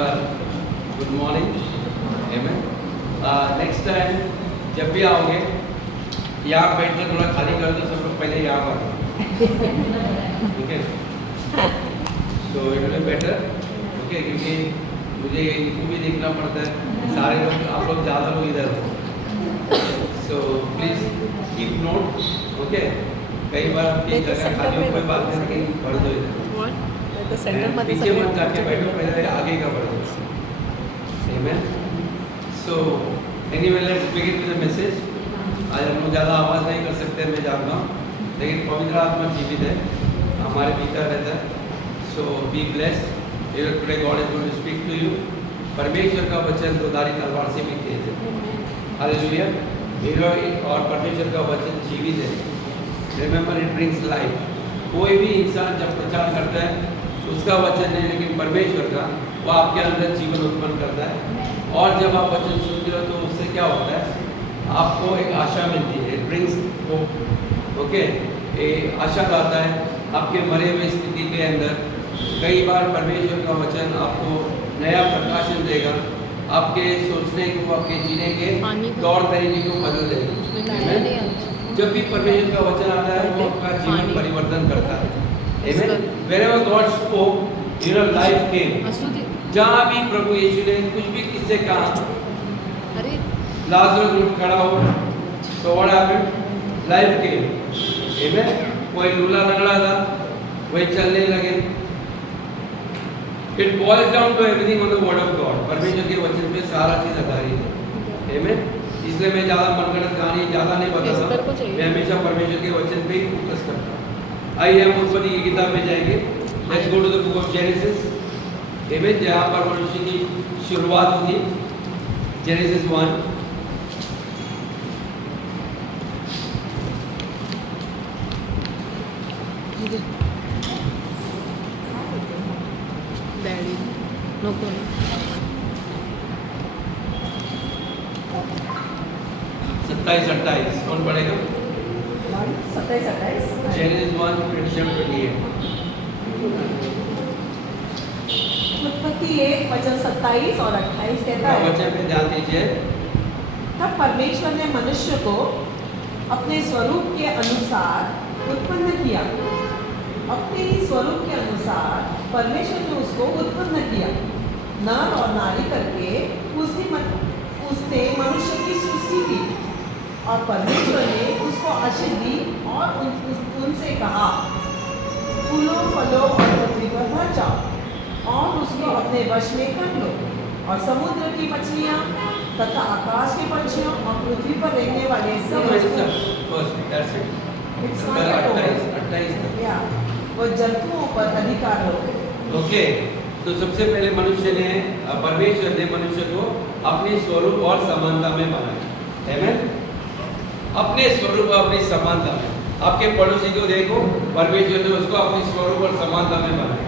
बार good morning. Next time जब भी आओगे यहाँ बैठकर थोड़ा खाली कर दो, सब लोग पहले यहाँ पर, ठीक है? So it will be better, okay? क्योंकि मुझे इनको भी देखना पड़ता है, सारे लोग, आप लोग ज़्यादा लोग इधर हो, so please keep note, okay? कई बार आपकी जगह खाली हो, कोई बात नहीं, लेकिन भर दो इधर, पीछे मत जाके बैठो, पहले आगे का बढ़ो। Amen. So anyway, let's begin with the message. आज हम लोग ज़्यादा आवाज़ नहीं कर सकते, मैं जानता हूँ, लेकिन पवित्र आत्मा जीवित है, हमारे भीतर रहता है। So be blessed. Today God is going to speak to you. परमेश्वर का वचन दोधारी तलवार से भी तेज है। हालेलुया। और परमेश्वर का वचन जीवित है। Remember, it brings life. कोई भी इंसान जब प्रचार करता है, उसका वचन नहीं, लेकिन परमेश्वर का, वो आपके अंदर जीवन उत्पन्न करता है। और जब आप वचन सुनते हो तो उससे क्या होता है, आपको एक आशा मिलती है। It brings hope, okay? आशा लाता है आपके मरे हुए स्थिति के अंदर। कई बार परमेश्वर का वचन आपको नया प्रकाशन देगा, आपके सोचने को, आपके जीने के तौर तरीके को बदल देगा। जब भी परमेश्वर का वचन आता है, वो आपका जीवन परिवर्तन करता है। Amen. Wherever God spoke, your life came. जहाँ भी प्रभु यीशु ने कुछ भी किससे कहा, लाजरस उठ खड़ा हो, तो what happened? Life came. Amen. कोई लूला लंगड़ा था, वही चलने लगे। It boils down to everything on the word of God. परमेश्वर के वचन पे सारा चीज आधारित है। Amen. इसलिए मैं ज़्यादा मनगढ़ंत कहानी ज़्यादा नहीं बताता, मैं हमेशा परमेश्वर के वचन पे ही फोकस करता हूँ। आइए हम उत्पत्ति की किताब में जाएंगे। Let's go to the book of Genesis. Amen. जहाँ पर मनुष्य की शुरुआत हुई, जेनेसिस 1। डैडी नो 27-28 कौन पढ़ेगा? 27-28 जेनेसिस 1:27-28। उत्पत्ति 1 वचन 27 और 28 कहता है, वचन पे ध्यान दीजिए। तब परमेश्वर ने मनुष्य को अपने स्वरूप के अनुसार उत्पन्न किया। अपने ही स्वरूप के अनुसार परमेश्वर ने उसको उत्पन्न किया, नर और नारी करके उसने मनुष्य की सृष्टि की। और परमेश्वर ने उसको आशीष दी और उनसे कहा, फूलो फलो और पृथ्वी पर भर जाओ और उसको अपने वश में कर लो, और समुद्र की मछलियाँ तथा आकाश के पंछियों और पृथ्वी पर रहने वाले वो जंतुओं पर अधिकार लो। ओके, तो सबसे पहले मनुष्य ने, परमेश्वर ने मनुष्य को अपने स्वरूप और समानता में बनाया। आमेन। अपने स्वरूप और अपनी समानता में। आपके पड़ोसी को देखो, परमेश्वर ने उसको अपने स्वरूप और समानता में बनाया।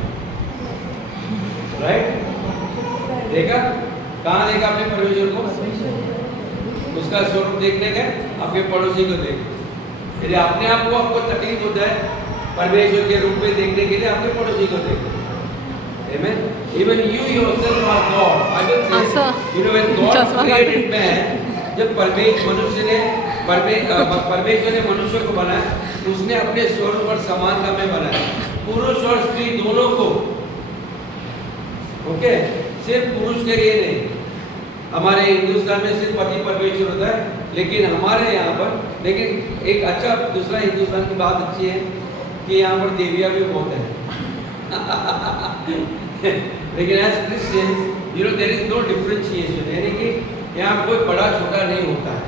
राइट? देखा? कहाँ देखा आपने परमेश्वर को? उसका स्वरूप देखने गए, आपके पड़ोसी को देखो। यदि अपने आप को आपको तकलीफ होता है परमेश्वर के रूप में देखने के लिए, आपके पड़ोसी को देखो। Amen. Even you yourself are God. I will say, you know, when God created man, जब परमेश्वर ने मनुष्य को बनाया, उसने अपने स्वरूप और समानता में बनाया, पुरुष और स्त्री दोनों को। ओके, सिर्फ पुरुष के लिए नहीं। हमारे हिंदुस्तान में सिर्फ पति परमेश्वर होता है, लेकिन हमारे यहाँ पर, लेकिन एक अच्छा दूसरा हिंदुस्तान की बात अच्छी है कि यहाँ पर देवियाँ भी बहुत हैं। लेकिन as Christians, you know, there is no differentiation, यानी कि यहाँ कोई बड़ा छोटा नहीं होता है।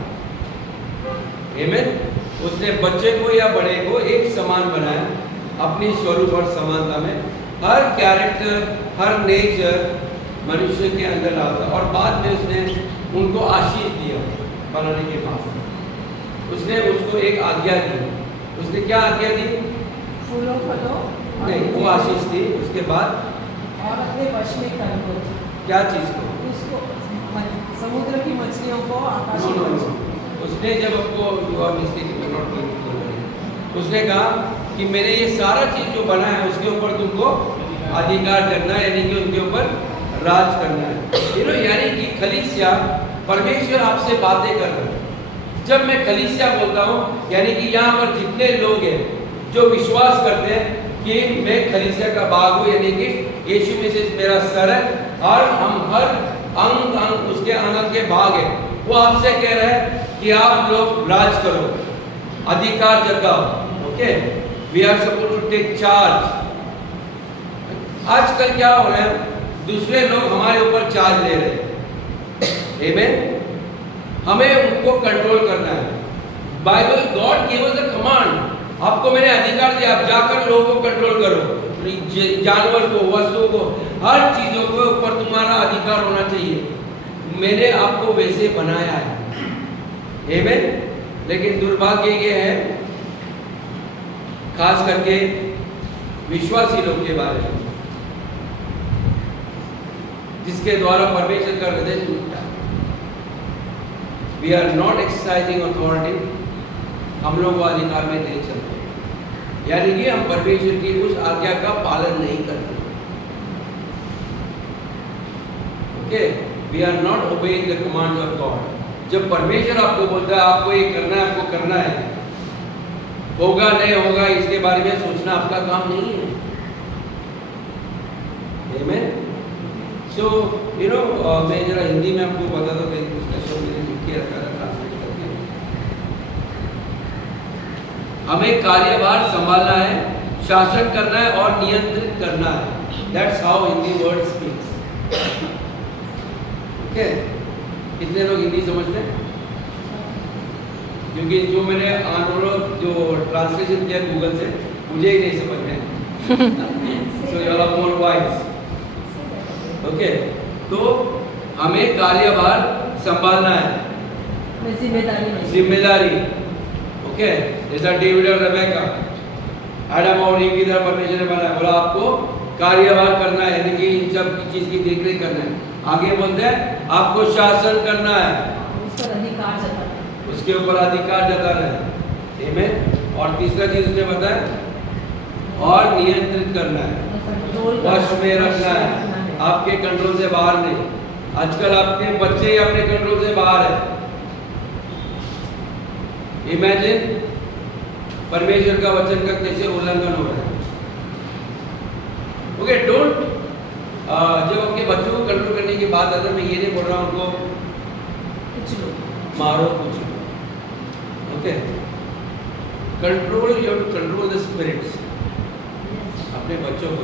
आमेन। उसने बच्चे को या बड़े को एक समान बनाया अपनी स्वरूप और समानता में। हर कैरेक्टर, हर नेचर मनुष्य के अंदर लाता, और बाद में उसने उनको आशीष दिया बनाने के बाद। उसने उसको एक आज्ञा दी। उसने क्या आज्ञा दी? फूलो फलो नहीं, वो आशीष थी। उसके बाद और अपने वश में कर लो। क्या चीज़ को? उसको समुद्र की मछलियों को, आकाश की मछलियों। उसने जब आपको उसने कहा कि मैंने ये सारा चीज़ जो बना है उसके ऊपर तुमको अधिकार करना, यानी कि उनके ऊपर राज करना है। यानी कि कलीसिया, परमेश्वर आपसे बातें कर रहे हैं। जब मैं कलीसिया बोलता हूँ, यानी कि यहाँ पर जितने लोग हैं जो विश्वास करते हैं कि मैं कलीसिया का भाग हूँ, यानी कि यीशु में से मेरा सर है और हम हर अंग उसके अंग के भाग है, वो आपसे कह रहे हैं कि आप लोग राज करो, अधिकार जगाओ। Okay, we are suppose to take charge. आजकल क्या हो रहा है, दूसरे लोग हमारे ऊपर चार्ज ले रहे हैं। आमेन। हमें उनको कंट्रोल करना है। Bible, God give us a command, आपको मैंने अधिकार दिया, आप जाकर लोगों को कंट्रोल करो, जानवर को, वस्तुओं को, हर चीजों के ऊपर तुम्हारा अधिकार होना चाहिए। मैंने आपको वैसे बनाया है। आमेन। लेकिन दुर्भाग्य ये है, खास करके विश्वासी लोग के बारे में, जिसके द्वारा परमेश्वर का हृदय टूटता है। We are not exercising authority, हम लोग वो अधिकार में नहीं चलते, यानी कि हम परमेश्वर की उस आज्ञा का पालन नहीं करते। Okay, we are not obeying the commands of God. जब परमेश्वर आपको बोलता है आपको ये करना है, आपको करना है, होगा नहीं होगा इसके बारे में सोचना आपका काम नहीं है। आमेन। सो मैं जरा हिंदी में आपको बता दूं, कहीं उसका शो मैंने लिख के रखा है, ट्रांसलेट करके। हमें कार्यभार संभालना है, शासन करना है और नियंत्रित करना है। That's how Hindi word speaks. Okay, कितने लोग हिंदी समझते हैं? क्योंकि जो मैंने जो ट्रांसलेशन किया गूगल से, मुझे ही नहीं समझ में। So you are more wise. Okay, तो हमें कार्यभार संभालना है, जिम्मेदारी। ओके, जैसा डेविड और रेबेका, आदम और ईव की तरह परमेश्वर ने बनाया, बोला आपको कार्यभार करना है, यानी कि इन सब चीज की देखरेख करना है। आगे बोलते हैं आपको शासन करना है, उसके ऊपर अधिकार जताना है। आमीन। और तीसरा चीज उसने बताया, और नियंत्रित करना है, वश में रखना है, आपके कंट्रोल से बाहर नहीं। आजकल आपके बच्चे ही अपने कंट्रोल से बाहर है। इमेजिन परमेश्वर का वचन का कैसे उल्लंघन हो रहा है। ओके, डोंट, जब अपने बच्चों को कंट्रोल करने की बात आता है, मैं ये नहीं बोल रहा हूँ उनको मारो कुछ। Okay, control, you have to control the spirits. अपने बच्चों को,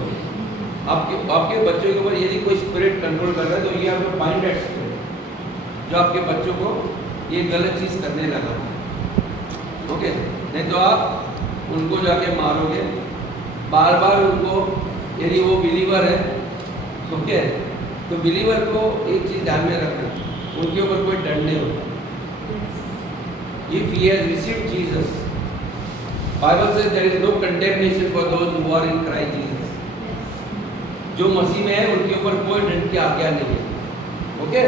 आपके बच्चों के ऊपर यदि कोई स्पिरिट कंट्रोल कर रहा है, तो ये आपको फाइंड दैट स्पिरिट जो आपके बच्चों को ये गलत चीज करने लगा। ओके, नहीं तो आप उनको जाके मारोगे, बार बार उनको, यदि वो बिलीवर है, ओके, तो बिलीवर को एक चीज ध्यान में रखना, उनके ऊपर कोई दंड नहीं होता। If he has received Jesus, Bible says there is no condemnation for those who are in Christ Jesus. जो मसीह में है उनके ऊपर कोई दंड की आज्ञा नहीं है। Okay,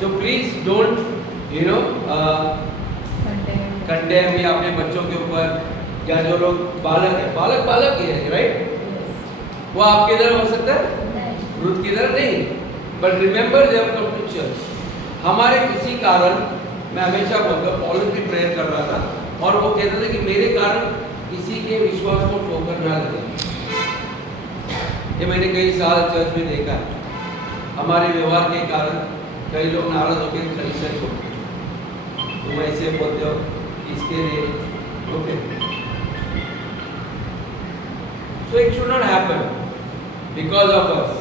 so please don't condemn या अपने बच्चों के ऊपर, या जो लोग बालक है, बालक ही है, राइट, वो आपके तरह हो सकता है, रुत की तरह नहीं। But remember they have come to church. हमारे किसी कारण, मैं हमेशा बोलता हूँ, पौलुस भी प्रेयर कर रहा था और वो कहता था कि मेरे कारण किसी के विश्वास को ठोकर ना लगे। ये मैंने कई साल चर्च में देखा है, हमारे व्यवहार के कारण कई लोग नाराज होकर कलीसिया छोड़ते हैं। तुम ऐसे बोलते हो इसके लिए, okay, so it should not happen because of us.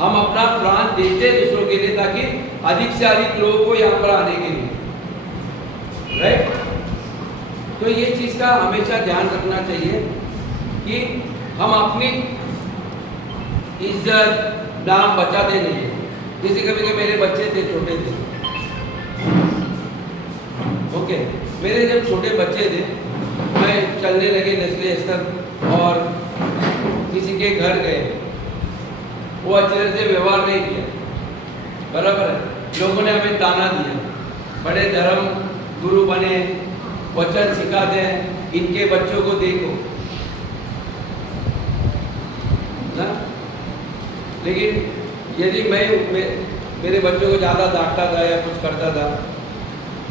हम अपना प्राण देते हैं दूसरों के लिए, ताकि अधिक से अधिक लोगों को यहाँ पर आने के लिए, राइट। तो ये चीज का हमेशा ध्यान रखना चाहिए कि हम अपनी इज्जत नाम बचाते नहीं। जैसे कभी कभी मेरे बच्चे थे, छोटे थे, ओके, मेरे जब छोटे बच्चे थे, मैं चलने लगे नस्ले स्तर और किसी के घर गए, वो अच्छे तरह से व्यवहार नहीं किया, बराबर है, लोगों ने हमें ताना दिया, बड़े धर्म गुरु बने, वचन सिखाते हैं, इनके बच्चों को देखो ना। लेकिन यदि मेरे बच्चों को ज़्यादा डांटता था या कुछ करता था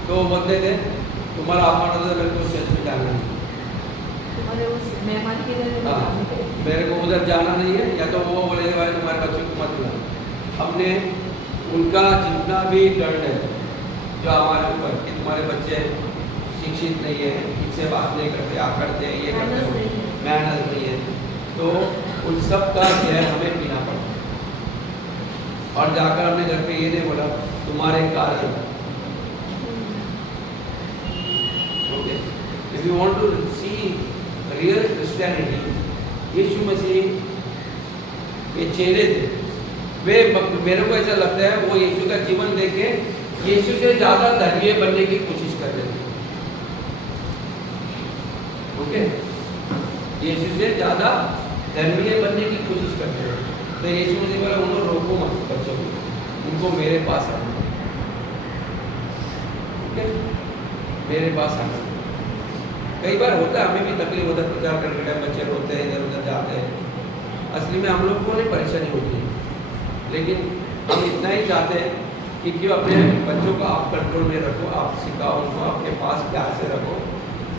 तो वो बोलते थे तुम्हारा अपमान होता था, मेरे को चर्च में जाना नहीं, तुम्हारे उस मेहमान के लिए हाँ मेरे को उधर जाना नहीं है, या तो वो बोलेंगे भाई तुम्हारे बच्चों को मत बुलाओ। हमने उनका जितना भी दंड है जो हमारे ऊपर कि तुम्हारे बच्चे शिक्षित नहीं है, इनसे बात नहीं करते, आप करते हैं, ये करते हो, मैनर्स नहीं है, तो उन सब का जहर हमें पीना पड़ता है। और जाकर हमने घर पे ये नहीं बोला तुम्हारे कारण। Okay, if you want to see real Christianity, यीशु मसीह के चेहरे थे वे, मेरे को ऐसा लगता है वो यीशु का जीवन देख के यीशु से ज्यादा धर्मीय बनने की कोशिश कर रहे थे। ओके, यीशु से ज्यादा धर्मीय बनने की कोशिश करते हैं, तो यीशु मसीह बोला उन्होंने रोको मत बच्चों को, उनको मेरे पास आना। ओके, मेरे पास आना। कई बार होता है, हमें भी तकलीफ होता है, प्रचार करने टाइम बच्चे रोते हैं, इधर उधर जाते हैं, असली में हम लोग को नहीं परेशानी होती है, लेकिन हम इतना ही चाहते हैं कि क्यों अपने बच्चों को आप कंट्रोल में रखो, आप सिखाओ उनको, आपके पास प्यार से रखो,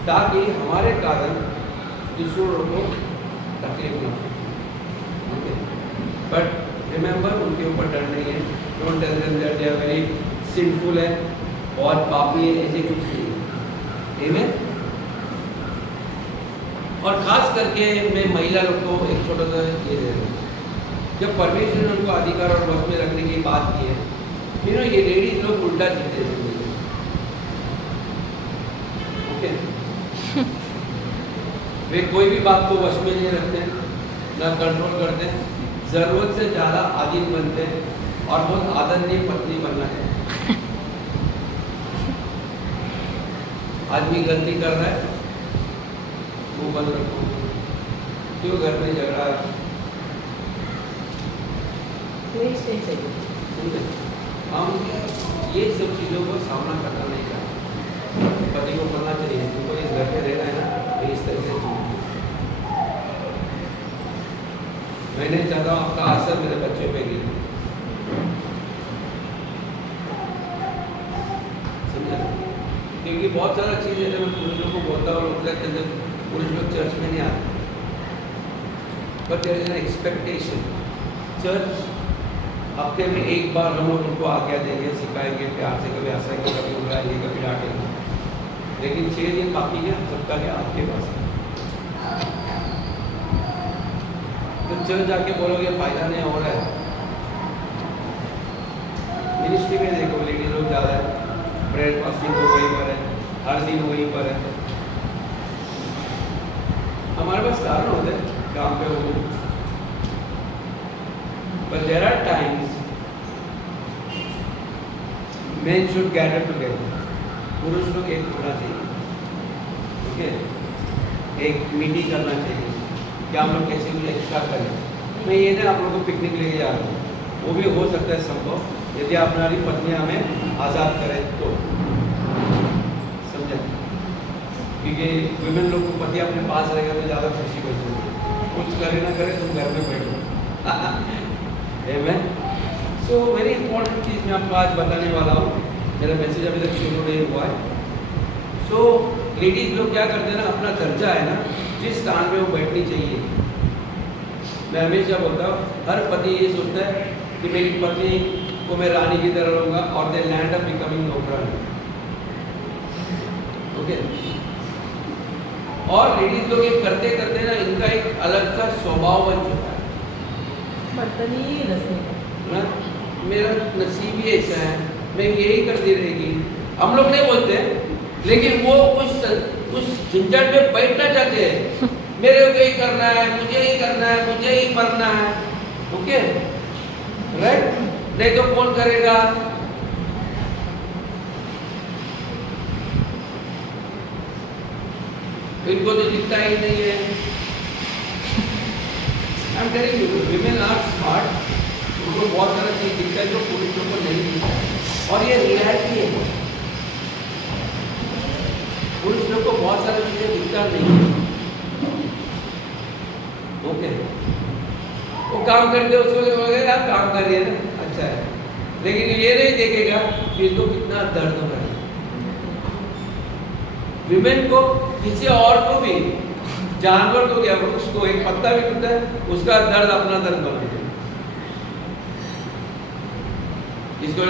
ताकि हमारे कारण दूसरों को तकलीफ ना हो। ओके, बट रिमेंबर उनके ऊपर डर नहीं है, don't tell them that they are very sinful है और पापी है, ऐसे कुछ नहीं है। आमीन। और खास करके मैं महिला लोग को एक छोटा सा ये दे रहा हूँ, जब परमेश्वर ने उनको अधिकार और वश में रखने की बात की है, फिर ये लेडीज लोग उल्टा जीते हैं। ओके, वे कोई भी बात को वश में नहीं रखते, ना कंट्रोल करते, जरूरत से ज़्यादा आदि बनते और बहुत आदरणीय पत्नी बनना चाहिए। आदमी गलती कर रहा है, वो बंद रखो, क्यों घर में झगड़ा है, हम ये सब चीज़ों को सामना करना नहीं चाहते। पति को बोलना चाहिए तुमको इस घर में रहना है ना, तो इस तरह से जीना। मैं नहीं चाहता हूँ आपका असर मेरे बच्चों पे गिरे, समझा? क्योंकि बहुत सारा चीज़ है जब मैं पुरुषों को बोलता हूँ, लोग कहते हैं पुरुष लोग चर्च में नहीं आते, but there is an expectation. Church हफ्ते में एक बार हम लोग उनको आज्ञा देंगे, सिखाएंगे प्यार से, कभी हंसाएंगे, कभी उड़ाएंगे, कभी डांटेंगे, लेकिन 6 दिन बाकी है सबका क्या आपके पास है। तो चल जाके बोलोगे फायदा नहीं हो रहा है। मिनिस्ट्री में देखो लेडी लोग ज़्यादा है, प्रेयर फास्टिंग तो वहीं पर है, हर दिन वहीं पर है। हमारे पास कारण होते हैं काम पे हो, but there are times men should gather together. पुरुष लोग एक होना चाहिए, ठीक है, एक मीटिंग करना चाहिए कि हम लोग कैसे कुछ एक्स्ट्रा करें। मैं ये ना आप लोगों को पिकनिक लेके जा रहा हूँ, वो भी हो सकता है संभव यदि हमारी पत्नी हमें आज़ाद करे तो, समझे? क्योंकि विमेन लोग को पति अपने पास रहेगा तो ज़्यादा खुशी बचेगी, कुछ करे ना करे तुम घर में बैठो। Amen. So very important चीज़ मैं आपको आज बताने वाला हूँ, मेरा मैसेज अभी तक शुरू नहीं हुआ है। So लेडीज लोग क्या करते हैं ना, अपना दर्जा है ना जिस स्थान में वो बैठनी चाहिए। मैं हमेशा बोलता हूँ हर पति ये सोचता है कि मेरी पत्नी को मैं रानी की तरह रहूँगा, और दे लैंड अप बिकमिंग नौकरानी। ओके, और लेडीज लोग ये करते करते ना इनका एक अलग सा स्वभाव बन चुका है, बर्तनी रसने ना मेरा नसीब ही ऐसा है, मैं यही करती रहेगी। हम लोग नहीं बोलते, लेकिन वो उस झंझट में बैठना चाहते हैं, मेरे को यही करना है, मुझे ही करना है, मुझे ही मरना है। Okay, right? नहीं तो कौन करेगा? इनको तो दिखता ही नहीं है। I'm telling you, women are smart. उनको बहुत सारा चीज दिखता है जो पुरुषों को नहीं दिखता है, और ये रियलिटी है। पुरुष लोग को बहुत सारी चीजें दिखता नहीं है। ओके, वो काम काम करते हैं उसको बोलेगा आप काम कर रही है ना, अच्छा है, लेकिन ये नहीं देखेगा कि इसको कितना दर्द हो रहा है। विमेन को किसी और को भी, जानवर को क्या, वृक्ष को, एक पत्ता भी टूटा है उसका दर्द अपना दर्द बना है। इसको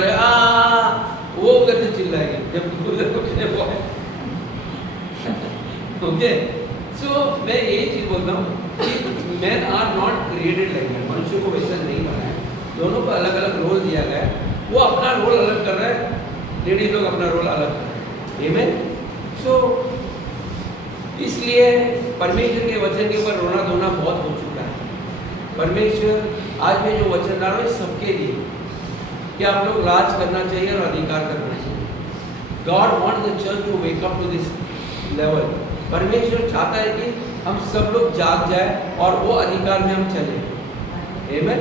वो उधर से चिल्लाएगी जब उधर को वो है। ओके, सो मैं यही चीज बोलता हूँ कि men are not created like that, मनुष्य को वैसा नहीं बनाया, दोनों को अलग अलग रोल दिया गया है, वो अपना रोल अलग कर रहा है, लेडीज लोग अपना रोल अलग कर रहे हैं। आमेन। सो इसलिए परमेश्वर के वचन के ऊपर रोना धोना बहुत हो चुका है। परमेश्वर आज मैं जो वचन डाल रहा हूँ सबके लिए कि आप लोग राज करना चाहिए और अधिकार करना चाहिए। God wants the church to wake up to this level. परमेश्वर चाहता है कि हम सब लोग जाग जाए और वो अधिकार में हम चले। आमेन।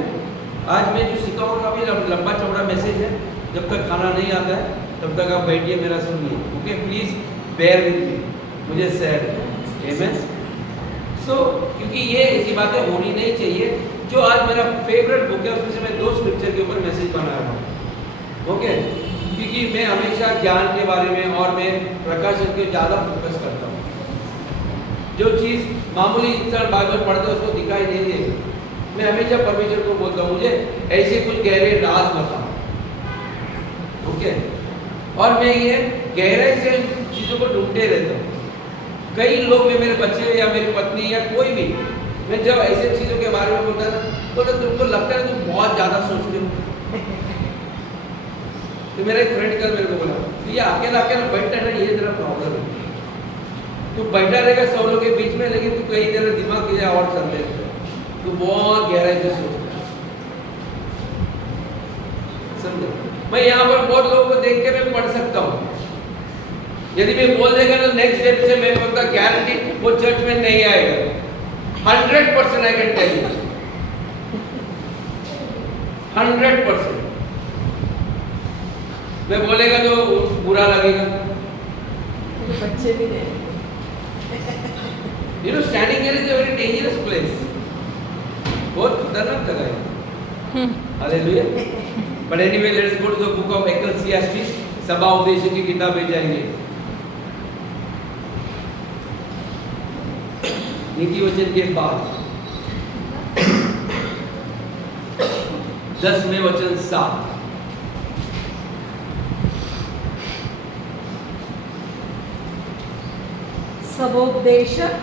आज मैं जो सिखाऊंगा काफी लंबा चौड़ा मैसेज है, जब तक खाना नहीं आता है तब तक आप बैठिए, मेरा सुनिए। Okay, please bear with me, मुझे सैड है। आमेन। सो क्योंकि ये ऐसी बातें होनी नहीं चाहिए। जो आज मेरा फेवरेट बुक है उसमें से मैं 2 स्क्रिप्चर के ऊपर मैसेज बना रहा हूँ। ओके, क्योंकि मैं हमेशा ज्ञान के बारे में और मैं प्रकाशन के ज़्यादा फोकस करता हूँ। जो चीज़ मामूली इंसान बाइबल पढ़ते हैं उसको दिखाई नहीं देगा। मैं हमेशा परमेश्वर को बोलता हूँ मुझे ऐसे कुछ गहरे राज बताओ। ओके, और मैं ये गहराई से चीज़ों को ढूंढते रहता हूँ। कई लोग में मेरे बच्चे या मेरी पत्नी या कोई भी, मैं जब ऐसे चीज़ों के बारे में बोलता है ना तो तुमको लगता है तुम बहुत ज़्यादा सोचते हो। तो मेरा एक फ्रेंड कल मेरे को बोला, ये अकेला अकेला बैठता है ना, ये तेरा प्रॉब्लम है। तू बैठा रहेगा सब लोगों के बीच में, लेकिन तू कहीं तेरा दिमाग की और चलते रहता है, तू बहुत गहराई से सोचता है। समझे? मैं यहाँ पर बहुत लोगों को देख के मैं पढ़ सकता हूँ। यदि मैं बोल देगा तो नेक्स्ट स्टेप से मैं बोलता गारंटी वो चर्च में नहीं आएगा। 100% आई कैन टेल यू, 100%। मैं बोलेगा तो बुरा लगेगा। बच्चे भी नहीं। You know, standing here is a very dangerous place. बहुत खतरनाक जगह है। Hallelujah. But anyway, let us go to the book of Ecclesiastes. सभा उपदेश की किताब में जाएंगे। नीति वचन के बाद 10वें वचन 7। सबोपदेशक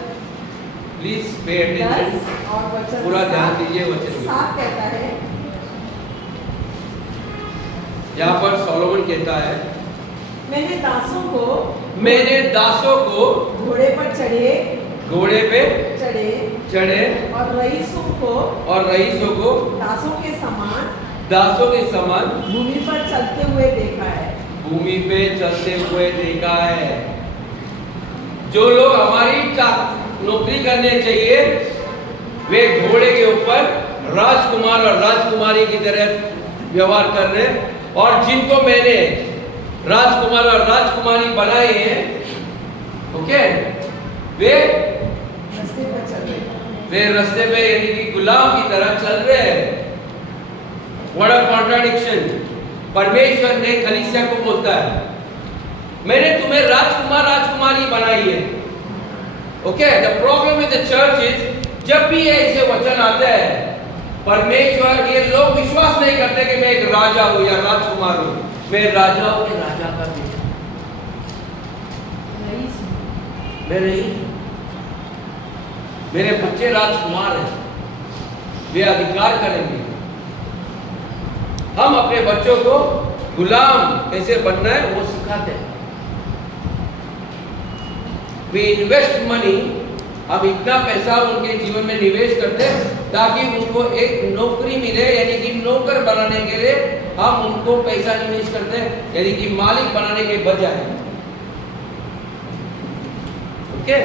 प्लीज पे अटेंशन, 10 और वचन पूरा ध्यान 7 दीजिए वचन में। 7 कहता है, यहाँ पर सोलोमन कहता है, मैंने दासों को घोड़े पर चढ़े और रईसों को दासों के समान भूमि पर चलते हुए देखा है। जो लोग हमारी नौकरी करने चाहिए वे घोड़े के ऊपर राजकुमार और राजकुमारी की तरह व्यवहार कर रहे हैं, और जिनको मैंने राजकुमार और राजकुमारी बनाए हैं, ओके, वे रास्ते पे यानी कि गुलाम की तरह चल रहे हैं। What a contradiction. परमेश्वर ने कलीसिया को बोलता है, मैंने तुम्हें राजकुमार राजकुमारी बनाई है। Okay, the problem with the church is जब भी ऐसे वचन आते हैं परमेश्वर, ये लोग विश्वास नहीं करते कि मैं एक राजा हूं या राजकुमार हूं। मैं राजा हूं कि राजा का बेटा, मैं रईस, मेरे बच्चे राजकुमार हैं, वे अधिकार करेंगे। हम अपने बच्चों को गुलाम कैसे बनना है वो सिखाते हैं। वी इन्वेस्ट मनी, हम इतना पैसा उनके जीवन में निवेश करते हैं ताकि उनको एक नौकरी मिले, यानी कि नौकर बनाने के लिए हम उनको पैसा निवेश करते हैं, यानी कि मालिक बनाने के बजाय। Okay,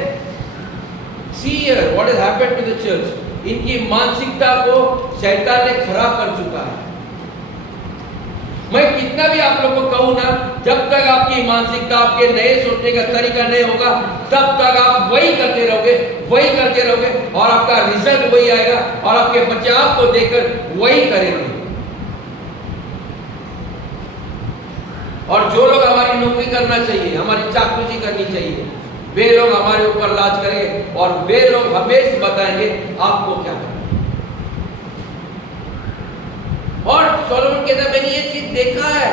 see here what has happened to the church. इनकी मानसिकता को शैतान ने खराब कर चुका है। मैं कितना भी आप लोगों को कहूं ना, जब तक आप आपकी मानसिकता, आपके नए सोचने का तरीका नहीं होगा, तब तक आप वही करते रहोगे और आपका रिजल्ट वही आएगा और आपके बच्चे आपको देखकर वही करेंगे। और जो लोग हमारी नौकरी करना चाहिए, हमारी चाकूची करनी चाहिए, वे लोग हमारे ऊपर लाज करेंगे और वे लोग हमें बताएंगे आपको क्या करना। और सोलोमन कहता है मैंने ये चीज देखा है,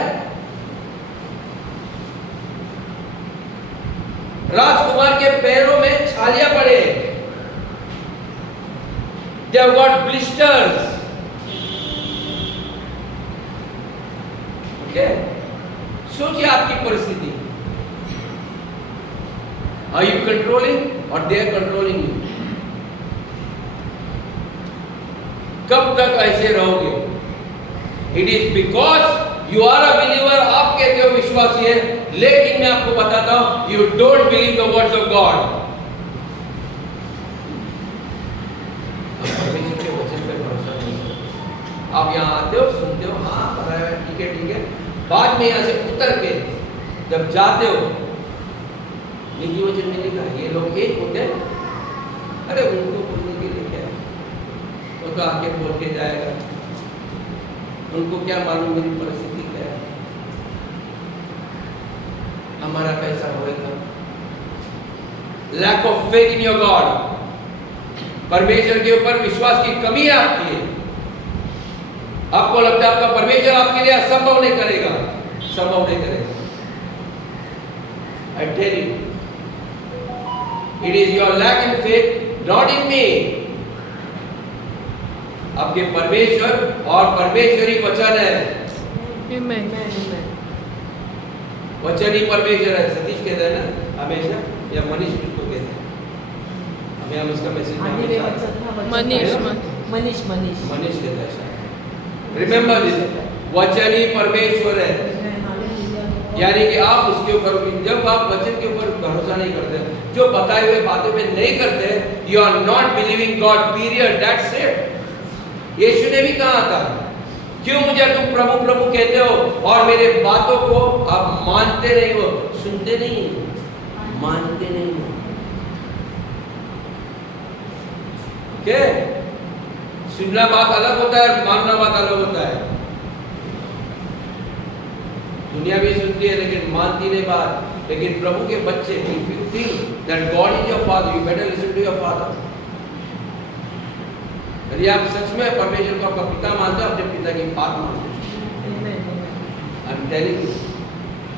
राजकुमार के पैरों में छालियां पड़े, they have got blisters, okay? सोचिए आपकी परिस्थिति, are you controlling or they are controlling you? कब तक ऐसे रहोगे? It is because you are a believer, आप कहते हो विश्वासी है, लेकिन मैं आपको बताता हूं you don't believe the words of God. आप यहाँ आते हो, सुनते हो, हाँ पता है, ठीक है, बाद में यहाँ से उतर के जब जाते हो, नीति वचन में लिखा ये लोग एक होते हैं, अरे उनको बोलने के लिए क्या, वो तो आके बोल के जाएगा, उनको क्या मालूम मेरी परिस्थिति क्या है, हमारा पैसा होगा। Lack of faith in your God, परमेश्वर के ऊपर विश्वास की कमी है आपकी है। आपको लगता है आपका परमेश्वर आपके लिए असंभव नहीं करेगा, संभव नहीं करेगा। I tell you, it is your lack in faith, not in me. आपके परमेश्वर और परमेश्वरी वचन है, Amen. वचन ही परमेश्वर है। सतीश कहता है ना हमेशा, या मनीष को कहते हैं, हमें हम उसका मैसेज मनीष कहता है। रिमेंबर दिस, वचन ही परमेश्वर है, यानी कि आप उसके ऊपर, जब आप वचन के ऊपर भरोसा नहीं करते, जो बताए हुए बातों पे नहीं करते, you are not believing God, period, that's it. यीशु ने भी कहा था, क्यों मुझे तुम प्रभु प्रभु कहते हो और मेरे बातों को आप मानते नहीं हो, सुनते नहीं हो, मानते नहीं हो। क्या सुनना बात अलग होता है, मानना बात अलग होता है। दुनिया भी सुनती है लेकिन मानती नहीं बात। लेकिन प्रभु के बच्चे, if you think that God is your father, you better listen to your father. यदि आप सच में परमेश्वर को आपका पिता मानते हो, अपने पिता की बात मानते हो। I'm telling you,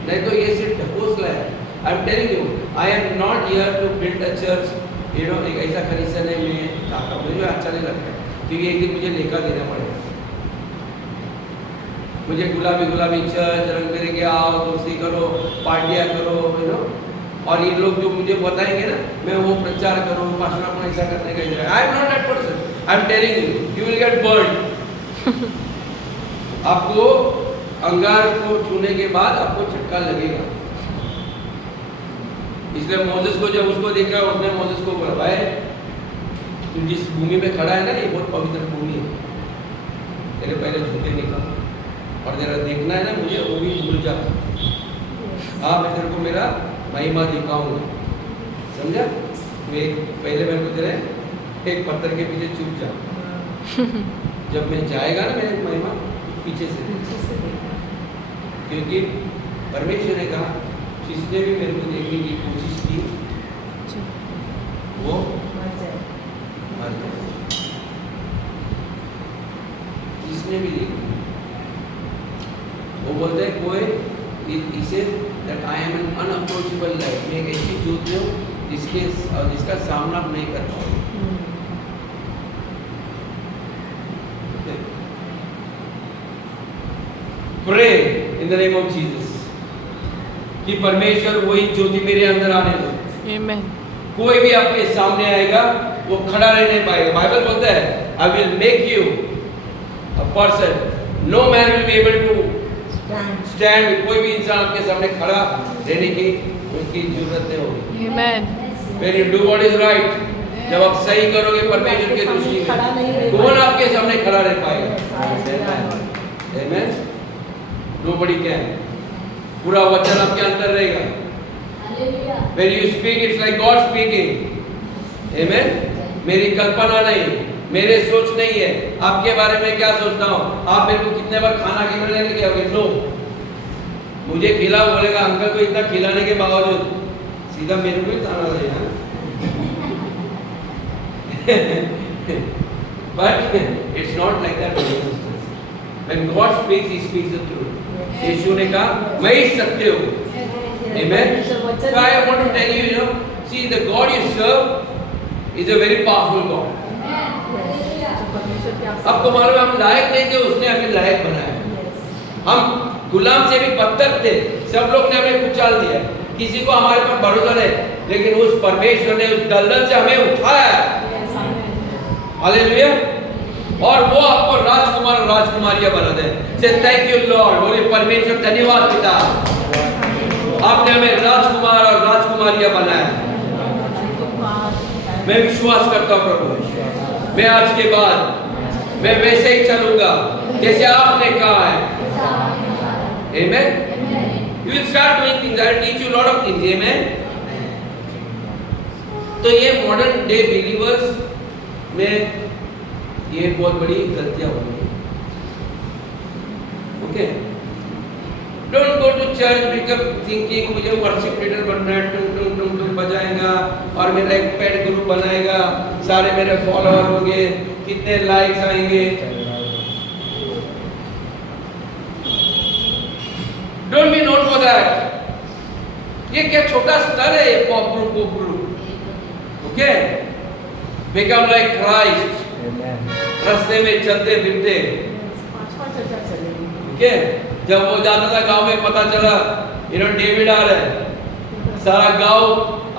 नहीं तो ये सिर्फ ढकोसला है। I'm telling you, I am not here to build a church, you know, एक ऐसा कलीसिया नहीं मैं चाहता हूँ, मुझे अच्छा नहीं लगता है, क्योंकि एक दिन मुझे लेखा देना पड़ेगा। मुझे गुलाबी चर्च, रंग बिरंगे आओ, दोस्ती करो, पार्टियाँ करो, यू नो, और ये लोग जो मुझे बताएंगे ना, मैं वो प्रचार करूँ, पास्टर अपना ऐसा करने का इधर। I am not that person, I am telling you, you will get burned. आपको अंगार को छूने के बाद आपको झटका लगेगा। इसलिए मोसेस को जब उसको देखा, उसने मोसेस को बोला, भाई तू जिस भूमि में खड़ा है ना, ये बहुत पवित्र भूमि है, तेरे पहले झूठे निकाल, और जरा देखना है ना मुझे, वो भी भूल जा। हाँ, मैं तेरे को मेरा महिमा दिखाऊंगा, समझा? तो एक पहले मेरे को तेरे एक पत्थर के पीछे छुप जा, जब मैं जाएगा ना मेरे महिमा पीछे से, क्योंकि परमेश्वर ने कहा जिसने भी मेरे को देखने की कोशिश की वो मर जाए, जिसने भी देखा। वो बोलते हैं कोई इसे that I am an unapproachable light, मैं एक ऐसी ज्योति हूँ जिसका सामना आप नहीं कर पाओगे। Pray in the name of Jesus कि परमेश्वर वही ज्योति मेरे अंदर आने दो। Amen. कोई भी आपके सामने आएगा वो खड़ा रह नहीं पाएगा। बाइबल बोलता है I will make you a person, no man will be able to stand। कोई भी इंसान आपके सामने खड़ा रहने की उनकी जरूरत नहीं होगी। Amen. When you do what is right, जब आप सही करोगे परमेश्वर के दृष्टि में, कौन आपके सामने खड़ा रह पाएगा? Amen. Nobody can. पूरा वचन आपके अंदर रहेगा। When you speak, it's like God speaking. Amen. मेरी कल्पना नहीं, मेरे सोच नहीं है आपके बारे में क्या सोचता हूँ। आप मेरे को कितने बार खाना खिलाने लेके आओगे? नो, मुझे खिला बोलेगा अंकल को, इतना खिलाने के बावजूद सीधा मेरे को ही ताना देना। But it's not like that. When God speaks, He speaks the truth. यीशु ने कहा मैं ही सत्य हूँ। Amen. So I want to tell you, see the God you serve is a very powerful God. आपको मालूम है हम लायक नहीं थे, उसने हमें लायक बनाया। हम गुलाम से भी बदतर थे, सब लोग ने हमें कुचल दिया, किसी को हमारे पर भरोसा नहीं, लेकिन उस परमेश्वर ने उस दलदल से हमें उठाया। हालेलुया। और वो आपको राजकुमार और राजकुमारियां बना दे। से थैंक यू लॉर्ड। बोले परमेश्वर धन्यवाद पिता, आपने हमें राजकुमार और राजकुमारियां बनाया। मैं विश्वास करता हूं प्रभु, मैं आज के बाद मैं वैसे ही चलूंगा जैसे आपने कहा है। Amen. You will start doing things. I will teach you a lot of things. Amen. तो ये मॉडर्न डे बिलीवर्स में ये बहुत बड़ी गलतियां हो रही है। Okay, don't go to church become thinking मुझे वर्शिप लीडर बनना है, टुम टुम टुम टुम बजाएगा और मेरा एक पेड ग्रुप बनाएगा, सारे मेरे फॉलोअर होंगे, कितने लाइक्स आएंगे। Don't be known for that. ये क्या छोटा स्तर है ये pop group. Okay, become like Christ. रास्ते में चलते फिरते, ओके, जब वो जाता था गांव में, पता चला डेविड आ रहा है, सारा गांव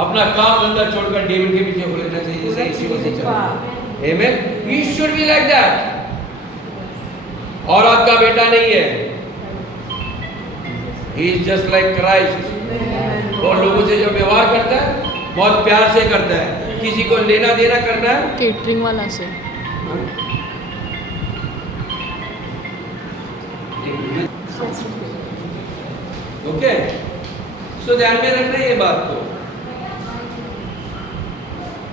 अपना काम धंधा छोड़कर डेविड के पीछे हो लेना चाहिए, जैसे इसी को से चला। Amen. You should be like that. और आपका बेटा नहीं है, he is just like Christ. और लोगों से जो व्यवहार करता है बहुत प्यार से करता है, किसी को लेना देना करना है केटरिंग वाला से। ओके, सो ध्यान में रखना ये बात को।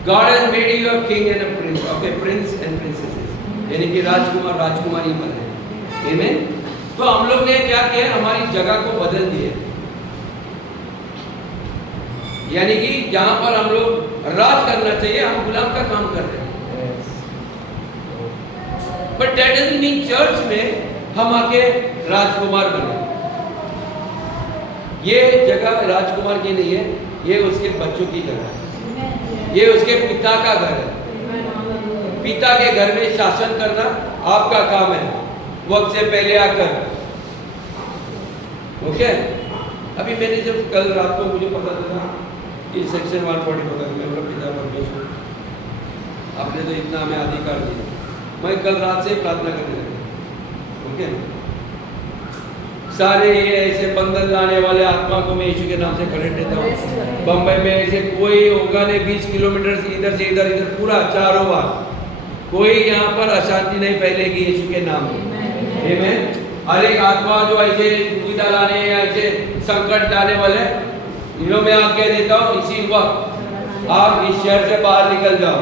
God has made you a king and a prince, okay, prince and princesses, यानी कि राजकुमार राजकुमारी बने। Amen. तो हम लोग ने क्या किया, हमारी जगह को बदल दिया, यानी कि जहां पर हम लोग राज करना चाहिए हम गुलाम का काम कर रहे हैं। But that doesn't mean church में हम आके राजकुमार बने। ये जगह राजकुमार की नहीं है, ये उसके बच्चों की जगह है, ये उसके पिता का घर है। पिता के घर में शासन करना आपका काम है, वक्त से पहले आकर। ओके, अभी मैंने जब कल रात को मुझे पता चला कि सेक्शन 140 होगा, मैं बोला पिता परमेश्वर आपने तो इतना हमें अधिकार दिया, मैं कल रात से प्रार्थना करने लगा। ओके, सारे ये ऐसे बंधन लाने वाले आत्मा को मैं यीशु के नाम से खड़े देता हूँ। बम्बई में ऐसे कोई होगा नहीं, 20 किलोमीटर से इधर इधर पूरा चारों बार कोई यहाँ पर अशांति नहीं फैलेगी यीशु के नाम में। आमीन। हर एक आत्मा जो ऐसे दुविधा लाने या ऐसे संकट लाने वाले, मैं आज्ञा देता हूँ इसी वक्त आप इस शहर से बाहर निकल जाओ,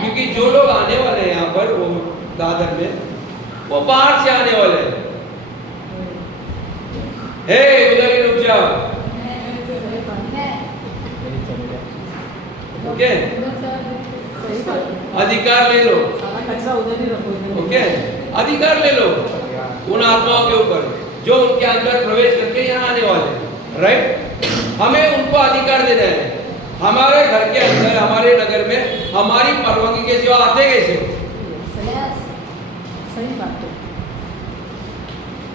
क्योंकि जो लोग आने वाले हैं यहाँ पर वो दादर में, वो बाहर से आने वाले हैं। हे उधर ही रुक जाओ। ओके, अधिकार ले लो। ओके, अधिकार ले लो उन आत्माओं के ऊपर जो उनके अंदर प्रवेश करके यहाँ आने वाले हैं। राइट, हमें उनको अधिकार देना है। हमारे घर के अंदर, हमारे नगर में हमारी परवानगी के सिवा आते कैसे? सही बात है।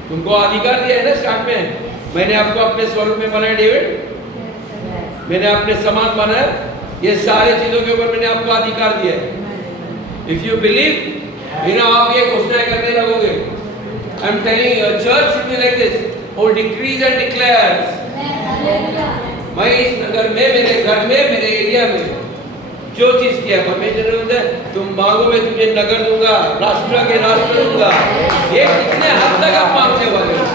तुमको अधिकार दिया है ना स्टार्ट में, मैंने आपको अपने स्वरूप में बनाया डेविड, मैंने अपने समान बनाया, ये सारे चीजों के ऊपर मैंने आपको अधिकार दिया है। इफ यू बिलीव, आप ये घोषणा करने लगोगे। I am telling you, church should be like this, और डिक्रीज एंड डिक्लेयर्स। मैं इस नगर में, मेरे घर में, मेरे एरिया में जो चीज किया परमेश्वर ने बोला तुम मांगो मैं तुझे नगर दूंगा, राष्ट्र के राष्ट्र दूंगा। ये कितने हद तक आप मांगने वाले हो?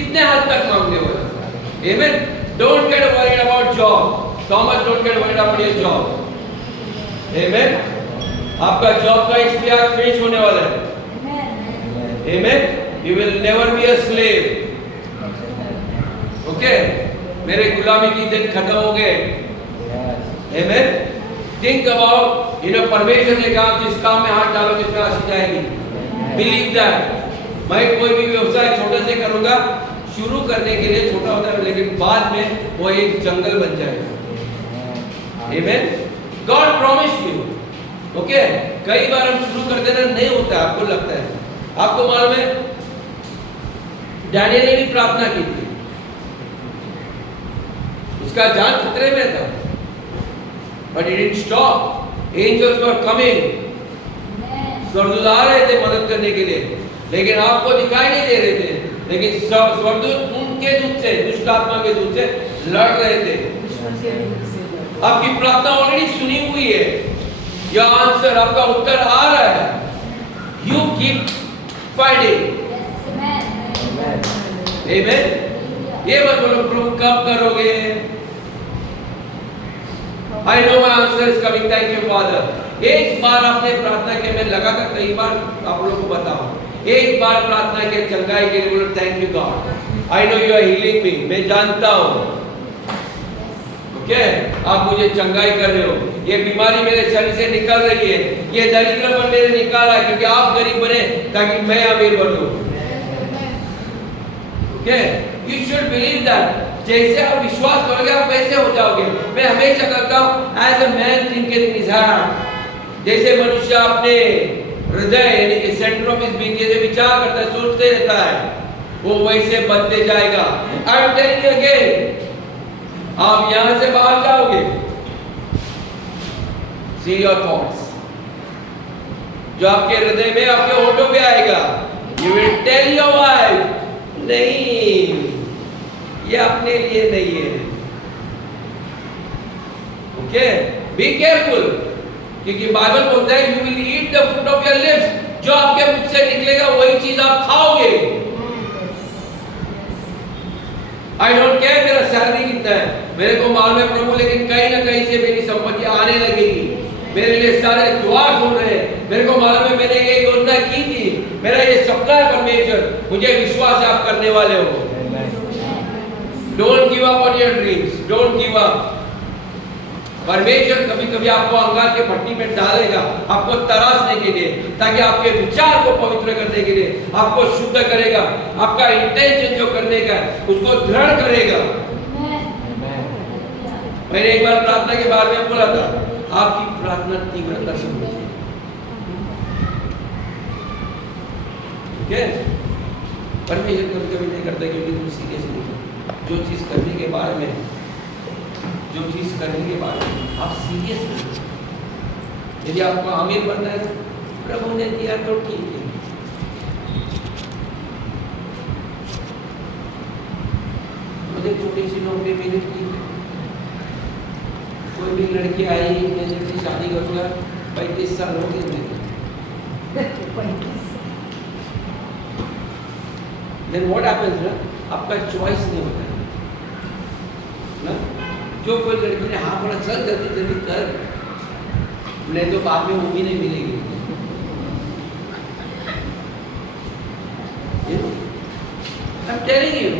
कितने हद तक मांगने वाला? Amen. Don't get worried about job. Thomas, don't get worried about your job. Amen. आपका जॉब का एक्सपीरियंस फिनिश होने वाला है. Amen. You will never be a slave. Okay. मेरे गुलामी की दिन खत्म हो गए. Amen. Think about, परमेश्वर ने कहा जिस काम में हाथ डालोगे उसमें आशीष जाएगी. Believe that. मैं कोई भी व्यवसाय छोटे से करूंगा, शुरू करने के लिए छोटा होता है, लेकिन बाद में वो एक जंगल बन जाएगा. Amen. God promised you. Okay. कई बार हम शुरू करते हैं नहीं होता है, आपको लगता है. आपको मालूम है डैनियल ने भी प्रार्थना की थी, उसका जान खतरे में था, but he didn't stop. Angels were coming. स्वर्गदूत आ रहे थे मदद करने के लिए, लेकिन आपको दिखाई नहीं दे रहे थे, लेकिन स्वर्गदूत उनके दूत से, दुष्ट आत्मा के दूत से लड़ रहे थे. आपकी प्रार्थना ऑलरेडी सुनी हुई है, या आंसर आपका उत्तर आ रहा है. You keep fighting. आमेन. ये मत बोलो प्रभु कब करोगे. I know my answer is coming. Thank you, Father. एक बार आपने प्रार्थना के, मैं लगातार कई बार आप लोगों को बताऊं, एक बार प्रार्थना के चंगाई के लिए बोलो thank you God. I know you are healing me. मैं जानता हूं. ओके, आप मुझे चंगाई कर रहे हो. ये बीमारी मेरे शरीर से निकल रही है, ये दरिद्रपन मेरे निकाला है, क्योंकि आप गरीब बने ताकि मैं अमीर बनूं. Okay, you should believe that. जैसे आप विश्वास करोगे आप वैसे हो जाओगे. मैं हमेशा कहता हूं as a man thinking in his heart. जैसे मनुष्य अपने हृदय यानी कि सेंटर ऑफ हिज बीइंग जैसे विचार करता है, सोचते रहता है, वो वैसे बनते जाएगा. I am telling you again, आप यहां से बाहर जाओगे. सी योर थॉट्स, जो आपके हृदय में आपके होठों पे आएगा. You will tell your wife नहीं, ये अपने लिए नहीं है. ओके, बी केयरफुल, क्योंकि बाइबल बोलता है you will eat the fruit of your lips. जो आपके मुख से निकलेगा वही चीज आप खाओगे. आई डोंट केयर मेरा सैलरी कितना है, मेरे को मालूम है प्रभु, लेकिन कहीं ना कहीं से मेरी संपत्ति आने लगेगी. मेरे लिए सारे द्वार खुल रहे हैं. मेरे को मालूम है मैंने ये योजना की थी, मेरा ये सपना है परमेश्वर, मुझे विश्वास है आप करने वाले हो. Don't give up on your dreams. Don't give up. परमेश्वर कभी कभी आपको अंगार के भट्टी में डालेगा, आपको तराशने के लिए, ताकि आपके विचार को पवित्र करने के लिए, आपको शुद्ध करेगा, आपका इंटेंशन जो करने का उसको दृढ़ करेगा. मैंने एक बार प्रार्थना के बारे में बोला था, आपकी प्रार्थना तीव्रता से होनी चाहिए. ठीक है, परमेश्वर कभी कभी नहीं करता क्योंकि तुम सीरियस नहीं हो. जो चीज करने के बारे में आप सीरियस नहीं. यदि आपको अमीर बनना है, प्रभु ने दिया तो ठीक है. मुझे छोटी सी नौकरी मिली थी, कोई भी लड़की आई, मैं जल्दी शादी करूंगा, 35 साल हो गए मेरे. Then what happens ना, आपका चॉइस नहीं होता है ना. जो कोई लड़की ने हाँ बोला चल जल्दी जल्दी कर, नहीं तो बाद में वो भी नहीं मिलेगी. I'm telling you.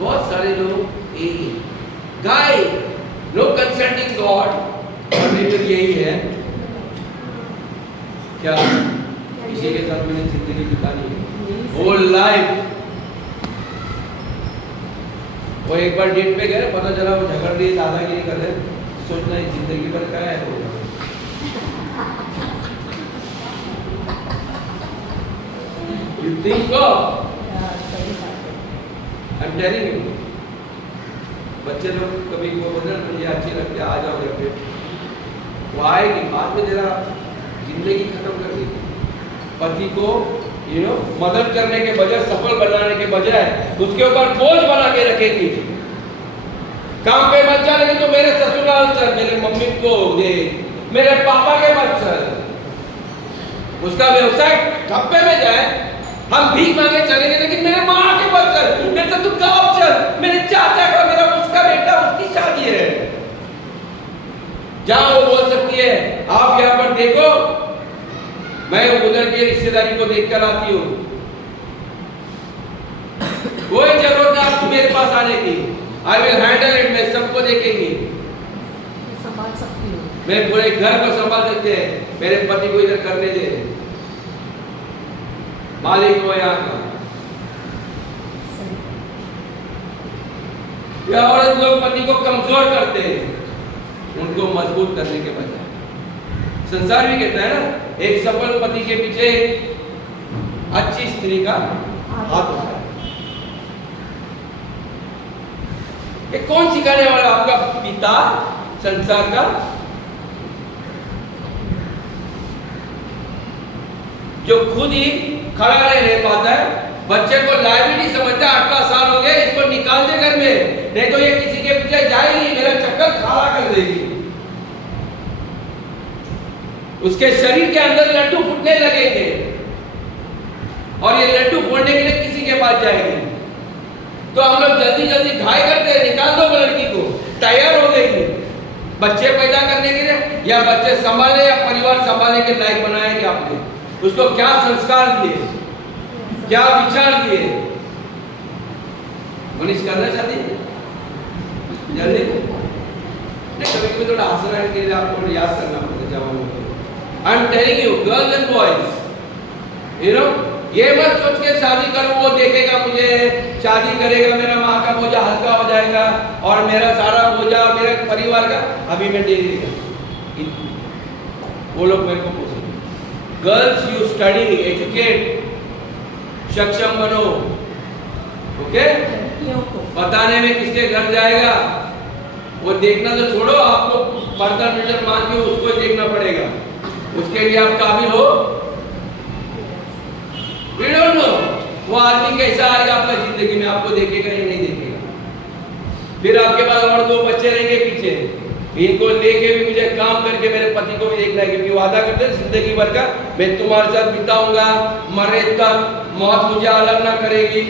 बहुत सारे लोग गाय नो कंसल्टिंग गॉड, परमेश्वर यही है क्या किसी के साथ मैंने जिंदगी बितानी है होल लाइफ. वो एक बार डेट पे गए, पता चला वो झगड़ रही, दादागिरी कर रहे, सोचना है जिंदगी भर क्या है. You think of, I'm telling you, बच्चे लोग कभी को बोलते हैं मुझे अच्छी लगती है, आ जाओ घर पे, वो आएगी, बाद में तेरा जिंदगी खत्म कर देगी. पति को मदद करने के बजाय, सफल बनाने के बजाय उसके ऊपर बोझ बना के रखेगी. काम पे मत जा, लेकिन तो मेरे ससुराल चल, मेरे मम्मी को दे, मेरे पापा के मत चल. उसका व्यवसाय ठप्पे में जाए, हम भीख मांगे चलेंगे, लेकिन मेरे माँ के पास चल, मेरे से तू गाँव चल, मेरे चाचा का, मेरा उसका बेटा, उसकी शादी है, जहां वो बोल सकती है आप यहाँ पर देखो, मैं उधर की रिश्तेदारी को देख कर आती हूँ, कोई जरूरत नहीं आपको मेरे पास आने की, आई विल हैंडल इट, मैं सबको देखेंगी, संभाल सकती हूँ, मैं पूरे घर को संभाल सकते हैं, मेरे पति को इधर करने दे, मालिक को यहाँ का। या औरत लोग पति को कमजोर करते हैं, उनको मजबूत करने के बजाय। संसार भी कहता है ना, एक सफल पति के पीछे अच्छी स्त्री का हाथ होता है। ये कौन सिखाने वाला? आपका पिता संसार का, जो खुद ही खड़ा नहीं रह पाता है, बच्चे को लायबिलिटी समझता है, 8 साल हो गए, इसको निकाल दे घर में, नहीं तो ये किसी के पीछे जाएगी, मेरा चक्कर खाला कर देगी, उसके शरीर के अंदर लड्डू फूटने लगेंगे और ये लड्डू फोड़ने के लिए किसी के पास जाएगी। तो हम लोग जल्दी जल्दी घाय करते हैं, निकाल दो लड़की को, तैयार हो गई, बच्चे पैदा करने के लिए, या बच्चे संभाले या परिवार संभालने के लायक बनाया कि आपने उसको क्या संस्कार दिए, क्या विचार दिए? मनीष करना चाहती है जल्दी नहीं, कभी कभी थोड़ा हंसना के लिए आपको याद करना पड़ता है जवानों को। I am telling you girls and boys, you know, ये मत सोच के शादी करूं, वो देखेगा मुझे, शादी करेगा, मेरा माँ का बोझा हल्का हो जाएगा और मेरा सारा बोझा मेरे परिवार का अभी मैं दे देगा। वो लोग मेरे को पूछेंगे, गर्ल्स यू स्टडी, एजुकेट, सक्षम बनो, ओके? बताने में किसके घर जाएगा वो देखना तो छोड़ो, आपको पर्दा नजर मान के उसको ही देखना पड़ेगा, उसके लिए आप काबिल हो? We don't know वो आदमी कैसा आएगा आपका जिंदगी में, आपको देखेगा या नहीं देखेगा। फिर आपके पास और 2 बच्चे रहेंगे पीछे, इनको लेके भी मुझे काम करके मेरे पति को भी देखना है, क्योंकि वादा करते हैं जिंदगी भर का, मैं तुम्हारे साथ बिताऊंगा, मरे तक, मौत मुझे अलग ना करेगी।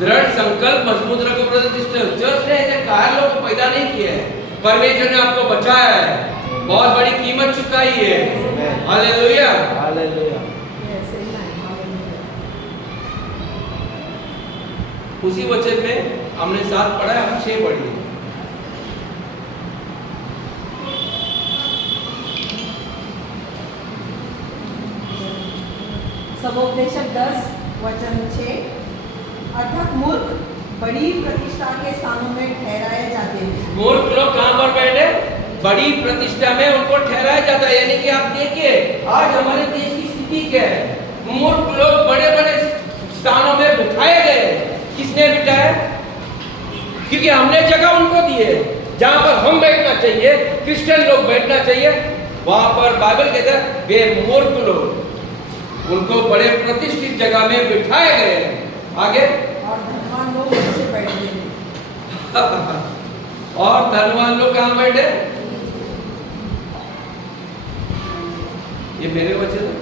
दृढ़ संकल्प मजबूत रखो ब्रदर सिस्टर। चर्च ने ऐसे कायर लोगों को पैदा नहीं किया है, परमेश्वर ने आपको बचाया है, बहुत बड़ी कीमत चुकाई है। Hallelujah, hallelujah. उसी वचन में हमने 7 पढ़ा है, हम 6 पढ़िए। समुपदेशक 10 वचन 6, अर्थात मूर्ख बड़ी प्रतिष्ठा के स्थानों में ठहराए जाते हैं। मूर्ख लोग कहाँ पर बैठे? बड़ी प्रतिष्ठा में उनको ठहराया जाता है। यानी कि आप देखिए आज हमारे देश की स्थिति क्या है, मूर्ख लोग बड़े बड़े स्थानों में बिठाए गए। किसने बिठाया? क्योंकि हमने जगह उनको दी है, जहाँ पर हम बैठना चाहिए, क्रिश्चियन लोग बैठना चाहिए, वहां पर बाइबल कहता है वे मूर्ख लोग, उनको बड़े प्रतिष्ठित जगह में बिठाए गए हैं। आगे, और धनवान लोग नीचे बैठे हैं। और धनवान लोग कहाँ बैठे? ये मेरे वचन है,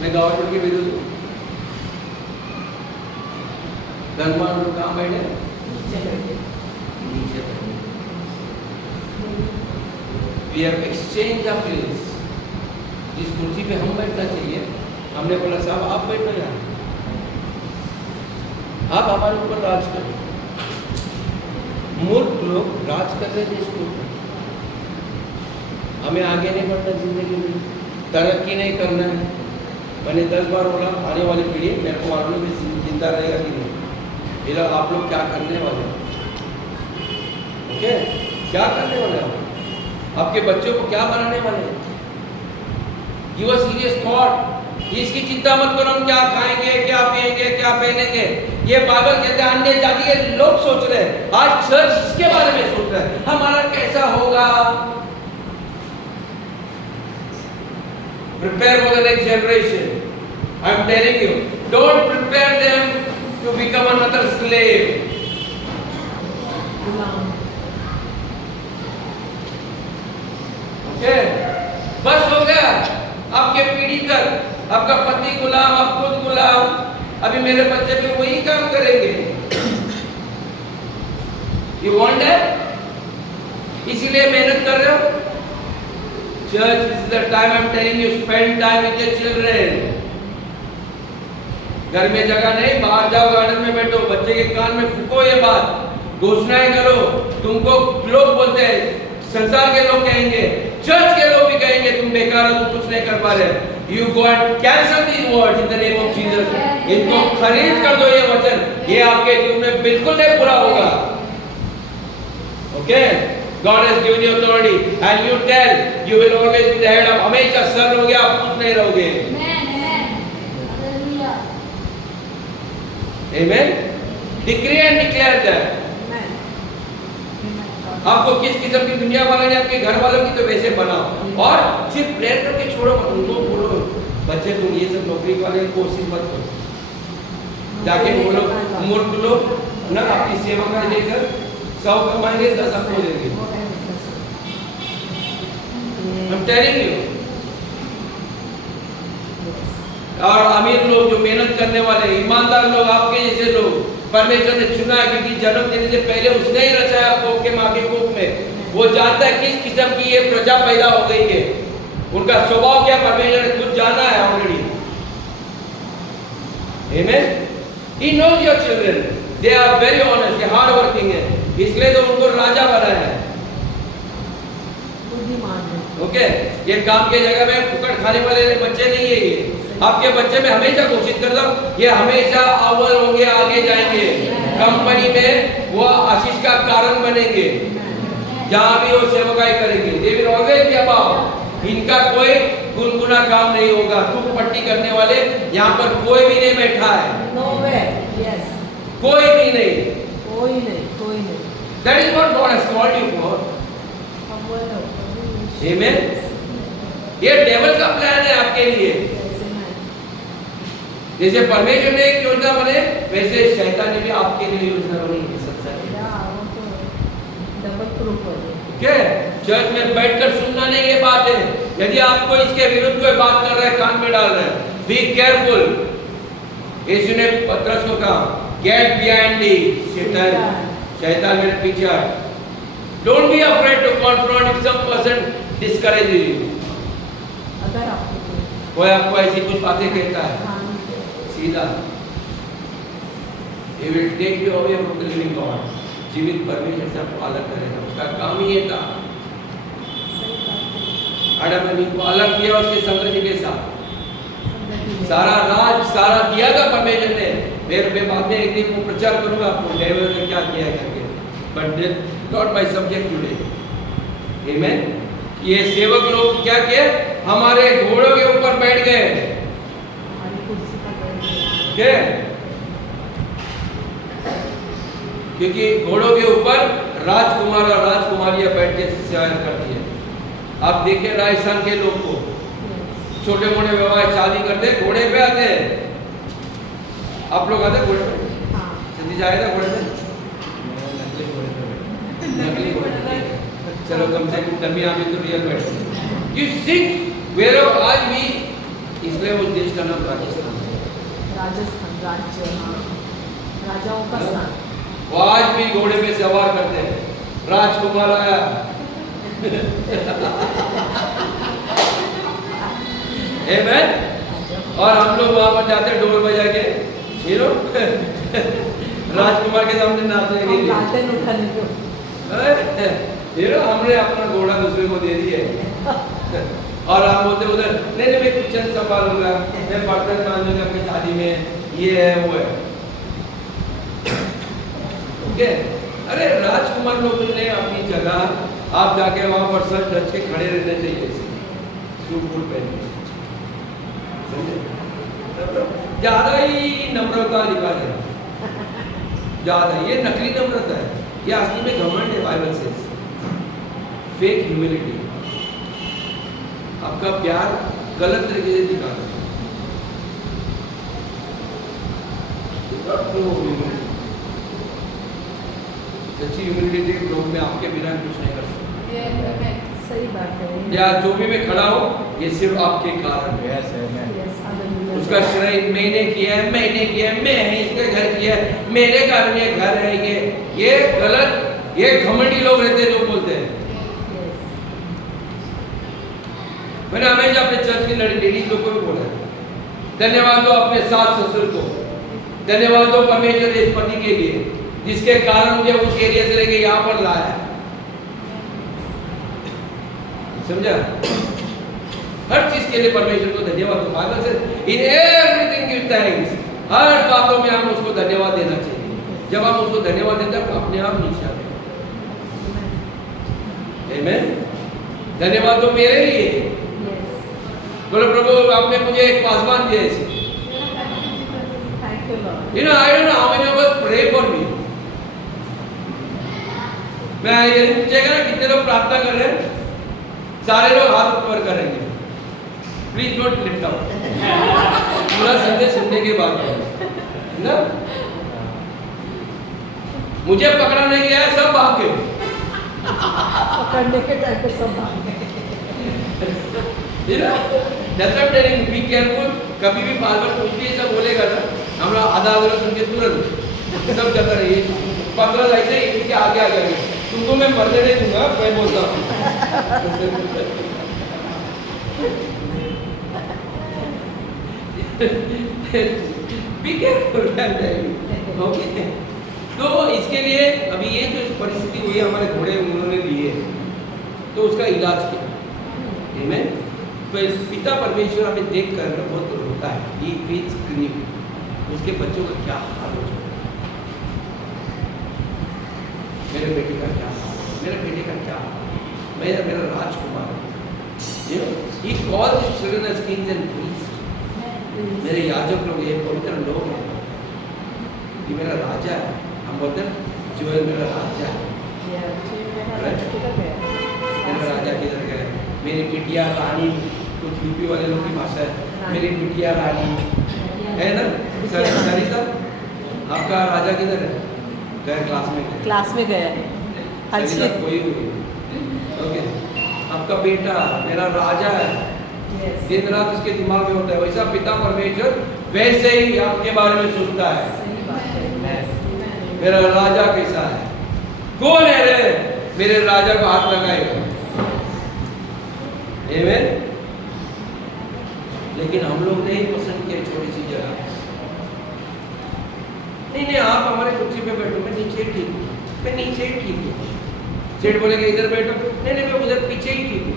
मैं गवर्नमेंट के विरुद्ध हूँ। धनवान लोग कहाँ बैठे? नीचे बैठे। We have exchanged our place। जिस कुर्सी पे हम बैठना चाहिए, हमने बोला साहब आप बैठो यहाँ, आप हमारे ऊपर राज करो। मूर्ख लोग राज कर रहे देश को, हमें आगे नहीं बढ़ना, जिंदगी में तरक्की नहीं करना है। मैंने 10 बार बोला आने वाली पीढ़ी मेरे को मालूम में जिंदा रहेगा कि नहीं, ये लोग आप लोग क्या करने वाले हो? ओके, क्या करने वाले हो? आपके बच्चों को क्या बनाने वाले हैं? Give a serious thought. इसकी चिंता मत करो हम क्या खाएंगे, क्या पिएंगे, क्या पहनेंगे। ये बाइबल कहते हैं अन्य जाति के लोग सोच रहे हैं, आज चर्च इसके बारे में सोच रहा है हमारा कैसा होगा। Prepare for the next generation. I am telling you, don't prepare them to become another slave. Okay? कर, आपका पति गुलाम, आप खुद गुलाम, अभी मेरे बच्चे भी वही काम करेंगे। You want that? इसीलिए मेहनत कर रहे हो। Church, this is the time I'm telling you, spend time with your children. घर में जगह नहीं, बाहर जाओ, गार्डन में बैठो, बच्चे के कान में फूको ये बात, घोषणाएं करो। तुमको लोग बोलते हैं, संसार के लोग कहेंगे, चर्च के लोग भी कहेंगे तुम बेकार हो, तुम कुछ नहीं कर पा रहे। You go and cancel these words in the name of Jesus. इनको खरीद कर दो ये वचन, ये आपके जीवन में बिल्कुल नहीं पूरा होगा। Okay? God has given you authority and you tell you will always be the head of, हमेशा सर रहोगे, आप कुछ नहीं रहोगे। Amen. Decree and declare that. आपको किस किस्म की दुनिया बनानी, आपके घर वालों की तो वैसे बनाओ, और सिर्फ प्रेयर करके छोड़ो मत। उनको बोलो बच्चे तुम ये सब नौकरी वाले कोशिश मत करो, जाके बोलो मूर्ख लोग ना अपनी सेवा में लेकर 100 कमाएंगे 10 आपको देंगे। I'm telling you। और अमीर लोग जो मेहनत करने वाले ईमानदार लोग, आपके जैसे लोग परमेश्वर ने चुना है, क्योंकि जन्म देने से पहले उसने ही रचाया आपको के माँ के कोख में। वो जानता है किस किस्म की ये प्रजा पैदा हो गई है, उनका स्वभाव क्या परमेश्वर ने खुद जाना है already. Amen? He knows your children. They are very honest, they hard working है, इसलिए तो उनको राजा बनाया है। ओके, ये काम के जगह में फुकट खाने वाले बच्चे नहीं है। ये आपके बच्चे में हमेशा कोशिश कर दो, ये हमेशा अव्वल होंगे, आगे जाएंगे, कंपनी में वो आशीष का कारण बनेंगे, जहां भी वो सेवकाई करेंगे। They will always be above। इनका कोई गुनगुना काम नहीं होगा। थूक पट्टी करने वाले यहाँ पर कोई भी नहीं बैठा है। Nowhere, yes। कोई भी नहीं, कोई नहीं, कोई नहीं। That is what God has called you for। Amen? ये डेविल का प्लान है आपके लिए। जैसे परमेश्वर ने एक योजना बने, वैसे शैतान ने भी आपके लिए योजना बनी है। क्या चर्च में बैठकर सुनना नहीं ये बात है। यदि आपको इसके विरुद्ध कोई बात कर रहा है, कान में डाल रहा है, बी केयरफुल। यीशु ने पतरस को कहा, गेट बिहाइंड मी शैतान मेरे पीछे हट। Don't be afraid to confront if some person discourage you. अगर कोई आपको ऐसी कुछ बातें कहता है, सीधा He will take you away from the living God। जीवित परमेश्वर से आपको अलग करेगा। उसका काम ही ये था। आदम ने को अलग किया उसके संगति के साथ। सारा राज सारा दिया था परमेश्वर ने। मैं बाद में एक दिन वो प्रचार करूंगा आपको डेविल ने क्या किया करके। But not my subject today. Amen. ये सेवक लोग क्या किए, हमारे घोड़ों के ऊपर बैठ गए। क्या? क्योंकि घोड़ों के ऊपर राजकुमार और राजकुमारियां बैठ के सेवा करती है। आप देखें राजस्थान के लोग को, छोटे मोटे व्यवहार शादी करते हैं, घोड़े पे आते हैं। आप लोग आते हैं घोड़े पे? सिद्धि जाएगा घोड़े पे? नकली घोड़े पे। चलो कम से कम तभी आप तो रियल बैठते। यू सिंग वेयर आज भी, इसलिए उस देश का नाम राजस्थान है। राजस्थान राज्य, राजाओं का स्थान। वो आज भी घोड़े पे सवार करते हैं। राजकुमार आया। आमेन। और हम लोग वहां पर जाते ढोल बजा के, हीरो राजकुमार के सामने नाचने के लिए। हीरो हमने अपना घोड़ा दूसरे को दे दिया और हम बोलते उधर नहीं मैं किचन संभालूंगा, मैं बर्तन मांजूंगा अपनी शादी में, ये है वो है। ओके, अरे राजकुमार लोग ने अपनी जगह, आप जाके वहां पर सर ढक के खड़े रहने चाहिए, सूट बूट पहन के, ज्यादा ही नम्रता दिखा देना, ज्यादा। ये नकली नम्रता है, ये असली में घमंड है। बाइबल से फेक ह्यूमिलिटी, आपका प्यार गलत तरीके से दिखा देना। सच्ची ह्यूमिलिटी लोग में आपके बिना कुछ नहीं कर सकते। सही बात है। या जो भी मैं खड़ा हूँ ये सिर्फ आपके कारण है। उसका श्रेय मैंने किया है, मैंने किया है, मैं इसके घर किया है, मेरे कारण ये घर है। ये गलत, ये घमंडी लोग रहते हैं जो बोलते हैं। मैंने हमेशा अपने चर्च की लेडीज लोग को भी बोला है, धन्यवाद दो अपने सास ससुर को, धन्यवाद दो परमेश्वर इस पति के लिए जिसके कारण मुझे उस एरिया से लेके यहाँ पर लाया। समझा? हर चीज के लिए परमेश्वर को धन्यवाद दो। बाइबल से इन एवरीथिंग गिव थैंक्स, हर बातों में हम उसको धन्यवाद देना चाहिए। जब हम उसको धन्यवाद देते हैं अपने आप नीचे आते हैं। आमीन। धन्यवाद दो मेरे लिए। बोलो प्रभु आपने मुझे एक पासवान दिया है। You know, I don't know how many of us pray for me. मैं ये पूछेगा ना कितने लोग प्रार्थना कर रहे हैं? सारे लोग हाथ ऊपर करेंगे। Please don't lift up. पूरा संदेश सुनने के बाद ना मुझे पकड़ा नहीं गया है, सब भाग गए। पकड़ने के टाइम पे सब भाग गए। That's what I'm telling you, be careful। कभी भी बार बार कुछ भी ऐसा बोलेगा ना, हम लोग आधा आधा सुन के तुरंत सब जाता रहिए। पकड़ा ऐसे ही इनके आगे आ गए, तुमको मैं मरने नहीं दूंगा, मैं बोलता हूँ। Be careful, I'm telling you, okay? तो इसके लिए अभी ये जो परिस्थिति हुई है हमारे घोड़े उन्होंने लिए, तो उसका इलाज किया। आमीन। तो पिता परमेश्वर हमें देख कर बहुत रोता है। He feels grief। उसके बच्चों का क्या हाल हो जाए, मेरे बेटे का क्या हाल, मेरे बेटे का क्या हाल, मेरा राजकुमार। He calls his children as kings and priests। मेरे याजक लोग, ये पवित्र लोग हैं, ये मेरा राजा है। हम बोलते हैं जोएल मेरा राजा है। मेरा राजा किधर गया? मेरी बिटिया रानी, कुछ यूपी वाले लोग की भाषा है, मेरी बिटिया रानी है ना। सरिता आपका राजा किधर है? गए क्लास में गया है। अच्छा कोई ओके। आपका बेटा मेरा राजा है, दिन रात उसके दिमाग में होता है। वैसा पिता परमेश्वर वैसे ही आपके बारे में सोचता है। मेरा राजा कैसा है? कौन है रे मेरे राजा को हाथ लगाएगा? आमीन। लेकिन हम लोग नहीं पसंद किया छोटी सी जगह। नहीं आप हमारे कुर्सी पे बैठो, मैं नीचे ठीक हूँ, मैं नीचे ही ठीक हूँ। सेठ बोलेंगे इधर बैठो, नहीं मैं उधर पीछे ही ठीक हूँ।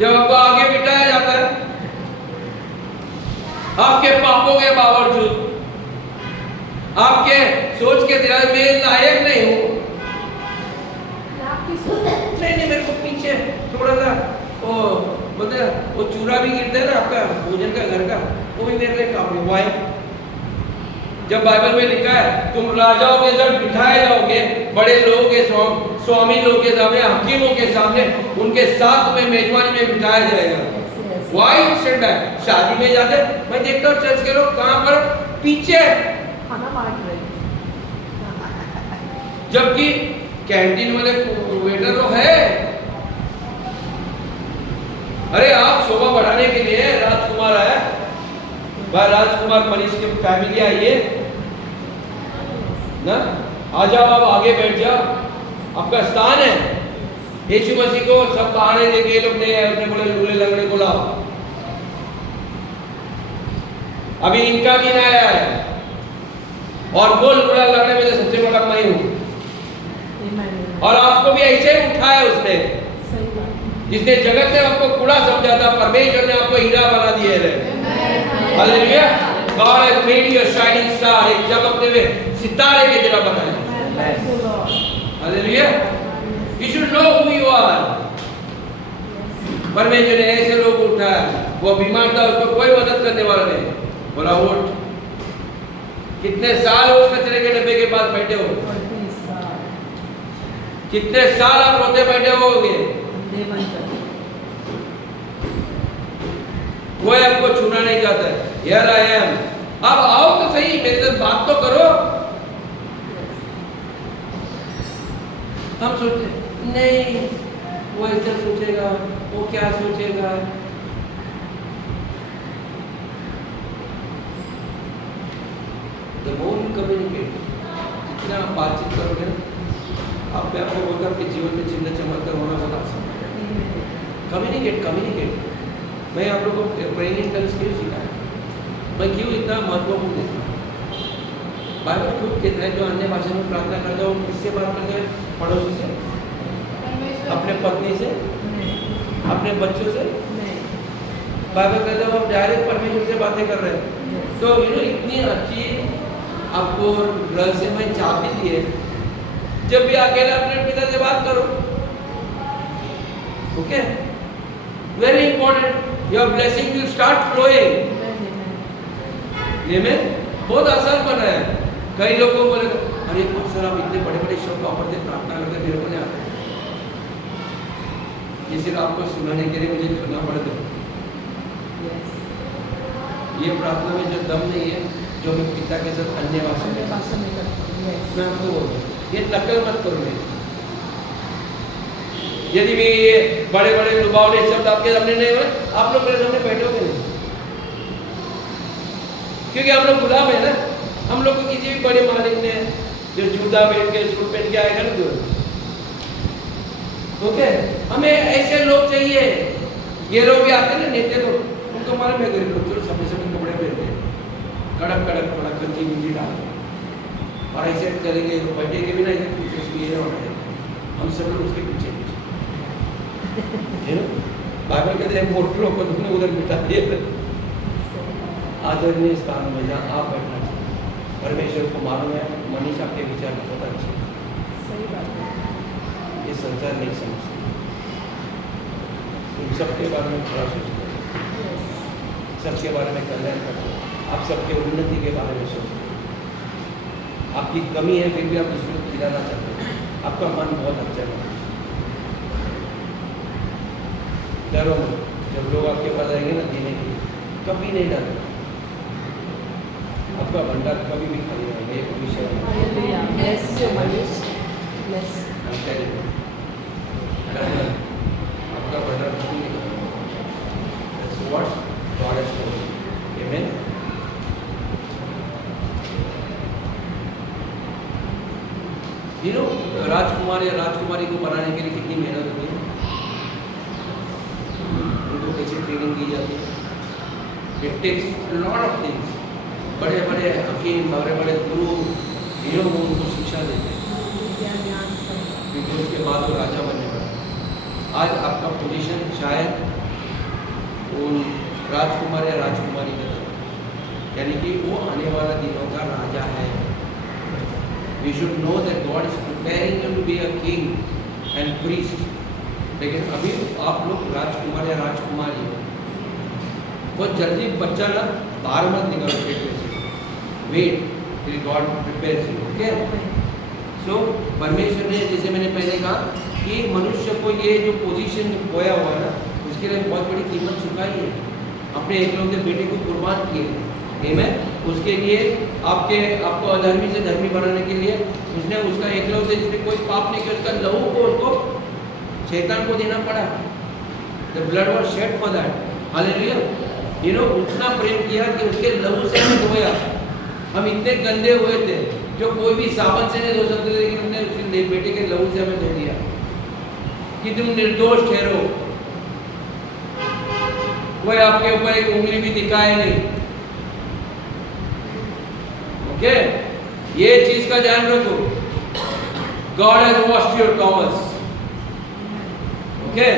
जब आपको आगे बिठाया जाता है आपके पापों के बावजूद, आपके सोच के दिला में लायक नहीं हूँ, नहीं मेरे को पीछे थोड़ा सा वो चूरा भी गिरता है ना आपका भोजन का घर का, वो भी मेरे लिए काफी। वाई जब बाइबल में लिखा है तुम राजाओं के साथ बिठाए जाओगे, बड़े लोगों के स्वामी लोगों के सामने, हकीमों के सामने, उनके साथ तुम्हें मेजबानी में बिठाया जाएगा। Why stand back. शादी में जाते मैं देखता हूँ चर्च के लोग कहाँ पर पीछे खाना बांट रहे, जबकि कैंटीन वाले वेटर तो है। अरे आप शोभा बढ़ाने के लिए राजकुमार आया, भाई राजकुमार मनीष की फैमिली आई है ना, आ जाओ आप आगे बैठ जाओ, आपका स्थान है। यीशु मसीह को सब बहाने देके ये लोग नहीं आए, उसने बोले लूले लंगड़े को लाओ। अभी इनका भी नहीं आया है, और वो लूला लंगड़े में से सबसे बड़ा मैं हूँ। और आपको भी ऐसे ही उठाया उसने, जिसने जगत ने आपको कूड़ा समझा था, परमेश्वर ने आपको हीरा बना दिया है। Hallelujah. God has made you a shining star, एक चमकते हुए सितारे की तरह बनाया। Hallelujah. You should know who you are। परमेश्वर ने ऐसे लोग उठाया, वो बीमार था उसको कोई मदद करने वाला नहीं, बोला उठ। कितने साल उस कचरे के डब्बे के पास बैठे हो, कितने साल आप रोते बैठे होगे, कोई आपको छूना नहीं चाहता है। Here I am। अब आओ तो सही, मेरे साथ बात तो करो। हम सोचते नहीं वो ऐसा सोचेगा, वो क्या सोचेगा। The more you communicate, जितना आप बातचीत करोगे ना, आप में आपको होगा आपके जीवन में चिन्ह चमत्कार होना बहुत आसान है। कम्युनिकेट। मैं आप लोगों को प्रेइंग टंग्स क्यों सिखाया, मैं क्यों इतना महत्वपूर्ण देता हूँ। बाइबल खुद कहता है जो अन्य भाषा में प्रार्थना करता है वो किससे बात करते हैं? पड़ोसी से, अपने पत्नी से, अपने बच्चों से। बाइबल कहता है वो डायरेक्ट परमेश्वर से बातें कर रहे हैं। तो इतनी अच्छी आपको रहस्यमय चाबी दी है, जब भी अकेले अपने पिता से बात करो। Okay, very important, your blessing will start flowing. आमीन। बहुत आसान बना है। कई लोगों को बोले अरे सर आप इतने बड़े बड़े शब्द वापरते प्रार्थना करते, मेरे को नहीं आते। ये सिर्फ आपको सुनाने के लिए मुझे करना पड़ता है। ये प्रार्थना में जो दम नहीं है, जो मैं पिता के साथ अन्य भाषा में मैं आपको बोल रहा हूँ, ये नकल मत करो मेरी। यदि मैं ये बड़े बड़े लुभावने शब्द आपके सामने नहीं हुए, आप लोग मेरे सामने बैठोगे नहीं, क्योंकि हम लोग गुलाम है ना। हम लोग को किसी भी बड़े मालिक ने जो जूता पहन के सूट पहन के आएगा ना, ओके, हमें ऐसे लोग चाहिए। ये लोग भी आते ना नेता लोग, उनको मालूम है गरीब लोग समय समय कपड़े पहनते हैं, कड़क कड़क थोड़ा कंची मिंजी डाल और ऐसे चलेंगे, बैठेंगे भी ना पीछे हम सब लोग उसके पीछे बाइबल कहते हैं मोटे लोग को तुमने उधर बिठा दिया। आदरणीय स्थान में जहाँ आप बैठना चाहिए। परमेश्वर को मालूम है मनीष आपके विचार बहुत अच्छे, सही बात है। ये संसार नहीं समझते, तुम सबके बारे में थोड़ा सोचते हो, सबके बारे में कल्याण करते हो, आप सबके उन्नति के बारे में सोचते हो। आपकी कमी है फिर भी आप दूसरों को खिलाना चाहते हो, आपका मन बहुत अच्छा है। डरो मत, जब लोग आपके पास आएंगे ना देने के लिए, कभी नहीं डरो, आपका भंडार कभी भी खाली रहेगा। ये विषय आपका भंडार कभी नहीं खाली। राजकुमार या राजकुमारी को बनाने के लिए कितनी मेहनत होती है, उनको कैसे ट्रेनिंग दी जाती है। It takes lot of things. बड़े बड़े हकीम, बड़े बड़े गुरु उनको शिक्षा देते हैं, क्योंकि उसके बाद वो राजा बनने वाला। आज आपका पोजीशन शायद उन राजकुमार या राजकुमारी का था, यानी कि वो आने वाला दिनों का राजा है। We should know that God is preparing you to be a king and priest. लेकिन अभी आप लोग राजकुमार या राजकुमारी हो। बहुत जल्दी बच्चा ना बाहर मत निकालो पेट में से, wait till God prepares you. Okay? So परमेश्वर ने, जैसे मैंने पहले कहा कि मनुष्य को ये जो पोजीशन खोया हुआ है ना, उसके लिए बहुत बड़ी कीमत चुकाई है। अपने एकलौते बेटे को कुर्बान किए। आमीन। उसके लिए आपको अधर्मी से धर्मी बनाने के लिए उसने उसका एकलौते, जिसने कोई पाप नहीं किया, उसका लहू को उसको शैतान को देना पड़ा। The blood was shed for that. Hallelujah. उतना प्रेम किया कि उसके लहू से हमें धोया। हम इतने गंदे हुए थे जो कोई भी साबुन से नहीं धो सकते थे, लेकिन उसने उसके बेटे के लहू से हमें धो दिया कि तुम निर्दोष ठहरो, कोई आपके ऊपर एक उंगली भी दिखाए नहीं। ओके, ये चीज का ध्यान रखो। God has washed your commerce. Okay,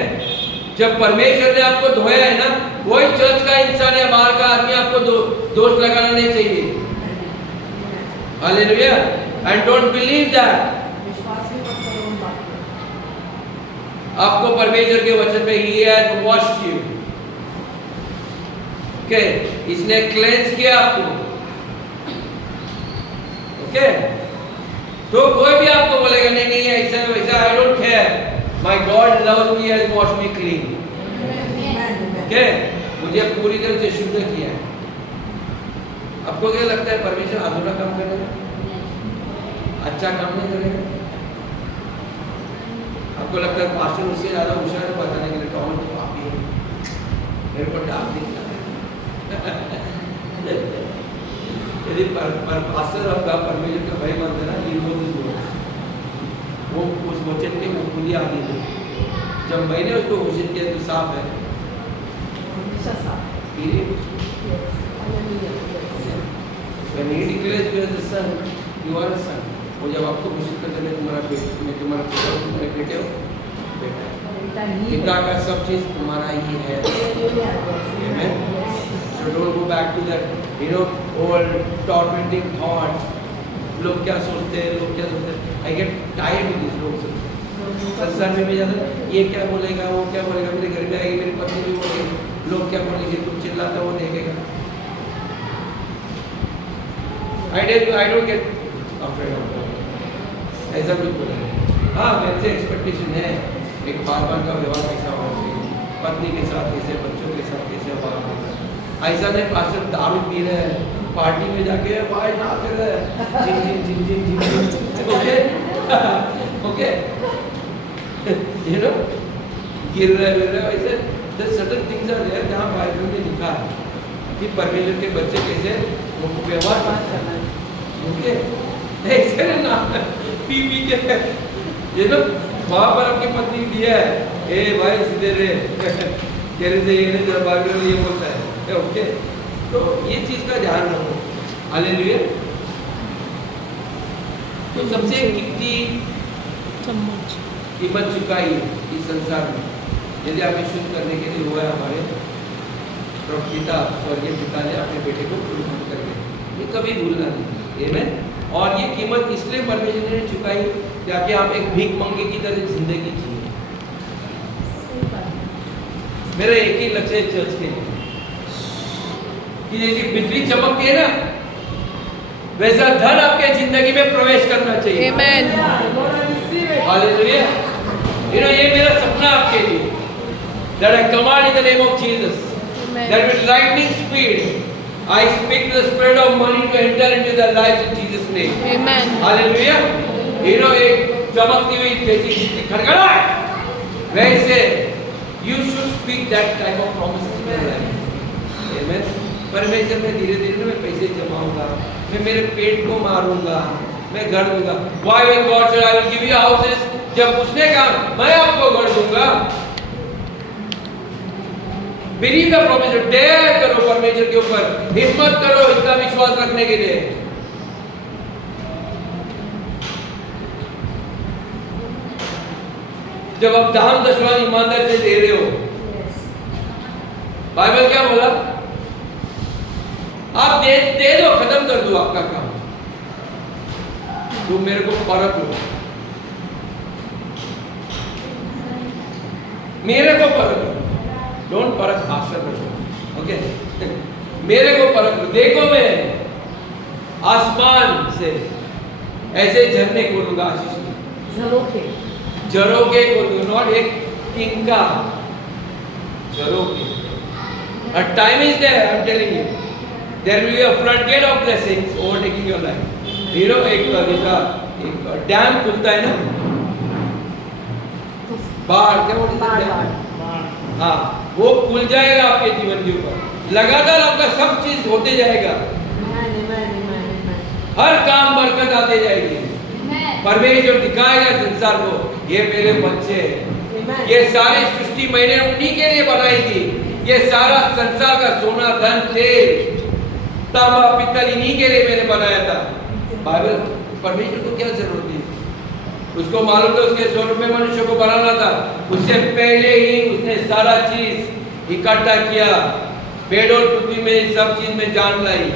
जब परमेश्वर ने आपको धोया है ना, कोई चर्च का इंसान या बाहर का आदमी आपको दोष लगाना नहीं चाहिए। Hallelujah. And don't believe that. विश्वास भी मत करो उन बातों पे। आपको परमेश्वर के वचन पे he has washed you. Okay, इसने क्लेंस किया आपको। ओके, तो कोई भी आपको बोलेगा नहीं नहीं ऐसा वैसा, आई don't care, my God loves me, has washed me clean. Okay, मुझे पूरी तरह से शुद्ध किया है। आपको क्या लगता है परमेश्वर अधूरा काम करेगा, अच्छा काम नहीं करेगा? आपको लगता है पास्टर उससे ज़्यादा होशियार है बताने के लिए, टॉम तो आप ही हो, मेरे को डाक नहीं यदि पास्टर आपका परमेश्वर का भय मानते ना, ये वो उस वचन के खुली आदि थे। जब मैंने उसको घोषित किया तो साफ है, हमेशा साफ। When he declares you as a son, you are a son. और जब आपको घोषित करते मैं तुम्हारा बेटा, मैं तुम्हारा बेटा हूँ, तुम्हारे बेटे हो, बेटा है। पिता का सब चीज तुम्हारा ही है। Amen. So don't go back to that, old tormenting thought. लोग क्या सोचते हैं, लोग क्या सोचते हैं। I get tired with these लोग सोचते हैं। संसार में भी जाता ये क्या बोलेगा, वो क्या बोलेगा, मेरे घर में आएगी, मेरी पत्नी भी बोलेगी, लोग क्या बोलेंगे, तुम चिल्लाता वो देखेगा। I don't get afraid of that. ऐसा कुछ बोला है। हाँ, मेरे से एक्सपेक्टेशन है एक बार का व्यवहार कैसा होना चाहिए, पत्नी के साथ कैसे, बच्चों के साथ कैसे व्यवहार होना चाहिए। ऐसा नहीं पास्टर दारू पी रहे हैं, पार्टी में जाके भाई नाच रहे हैं, जिन ओके ओके गिर रहे ऐसे सर्टेन थिंग्स आर देयर जहाँ बाइबल में लिखा है कि परमेश्वर के बच्चे कैसे उनको व्यवहार करना है। ओके ऐसे ना पी के वहाँ पर आपकी पत्नी दिया है, ए भाई सीधे रे तेरे से ये नहीं बाइबल में ये बोलता है। ओके, तो ये चीज का ध्यान रखो। हालेलुया। तो सबसे कीमत चुकाई है इस संसार में, यदि आप शुद्ध करने के लिए हुआ है हमारे पिता, स्वर्गीय पिता ने अपने बेटे को कुर्बान करके, ये कभी भूलना नहीं। आमीन। और ये कीमत इसलिए परमेश्वर ने चुकाई ताकि आप एक भीख मंगे की तरह जिंदगी जिए। मेरा एक ही लक्ष्य है चर्च के लिए कि जैसी बिजली चमकती है ना, वैसा धन आपके जिंदगी में प्रवेश करना चाहिए। आमीन। हालेलुया। ये मेरा सपना आपके लिए, that I command in the name of Jesus, that with lightning speed I speak to the spirit of money to enter into their lives in Jesus name. Amen. Hallelujah. एक चमकती हुई जैसी खड़खड़ा है, वैसे you should speak that type of promises in your life. Amen. परमेश्वर में धीरे-धीरे मैं पैसे जमाऊंगा, मैं मेरे पेट को मारूंगा, मैं घर दूंगा। Why when God said I will give you houses, जब उसने कहा मैं आपको घर दूंगा, Believe the promise, dare करो परमेश्वर के ऊपर, हिम्मत करो इसका विश्वास रखने के लिए। जब आप दान दशवां ईमानदारी से दे रहे हो, बाइबल क्या बोला? आप दे दो, खत्म कर दो आपका काम। तुम मेरे को परख लो, मेरे को परख लो, डोंट परख पास्टर को। ओके, मेरे को परख लो। देखो मैं आसमान से ऐसे झरने खोलूंगा, आशीष की झरोखे खोलूंगा, नॉट एक किंका, झरोखे। A time is there, I am telling you. There will be a floodgate of blessings overtaking your life. एक डैम खुलता है ना, बाढ़ क्या बोलते हैं, हाँ, वो खुल जाएगा आपके जीवन के ऊपर। लगातार आपका सब चीज होते जाएगा, हर काम बरकत आते जाएगी। परमेश्वर दिखाएगा संसार को, ये मेरे बच्चे, ये सारी सृष्टि मैंने उन्हीं के लिए बनाई थी। ये सारा संसार का सोना, धन, तेल, तांबा, पित्तल इन्हीं के लिए मैंने बनाया था। बाइबल परमेश्वर को क्या जरूरत थी? उसको मालूम था उसके स्वरूप में मनुष्य को बनाना था। उससे पहले ही उसने सारा चीज इकट्ठा किया, पेड़ और पृथ्वी में सब चीज में जान लाई।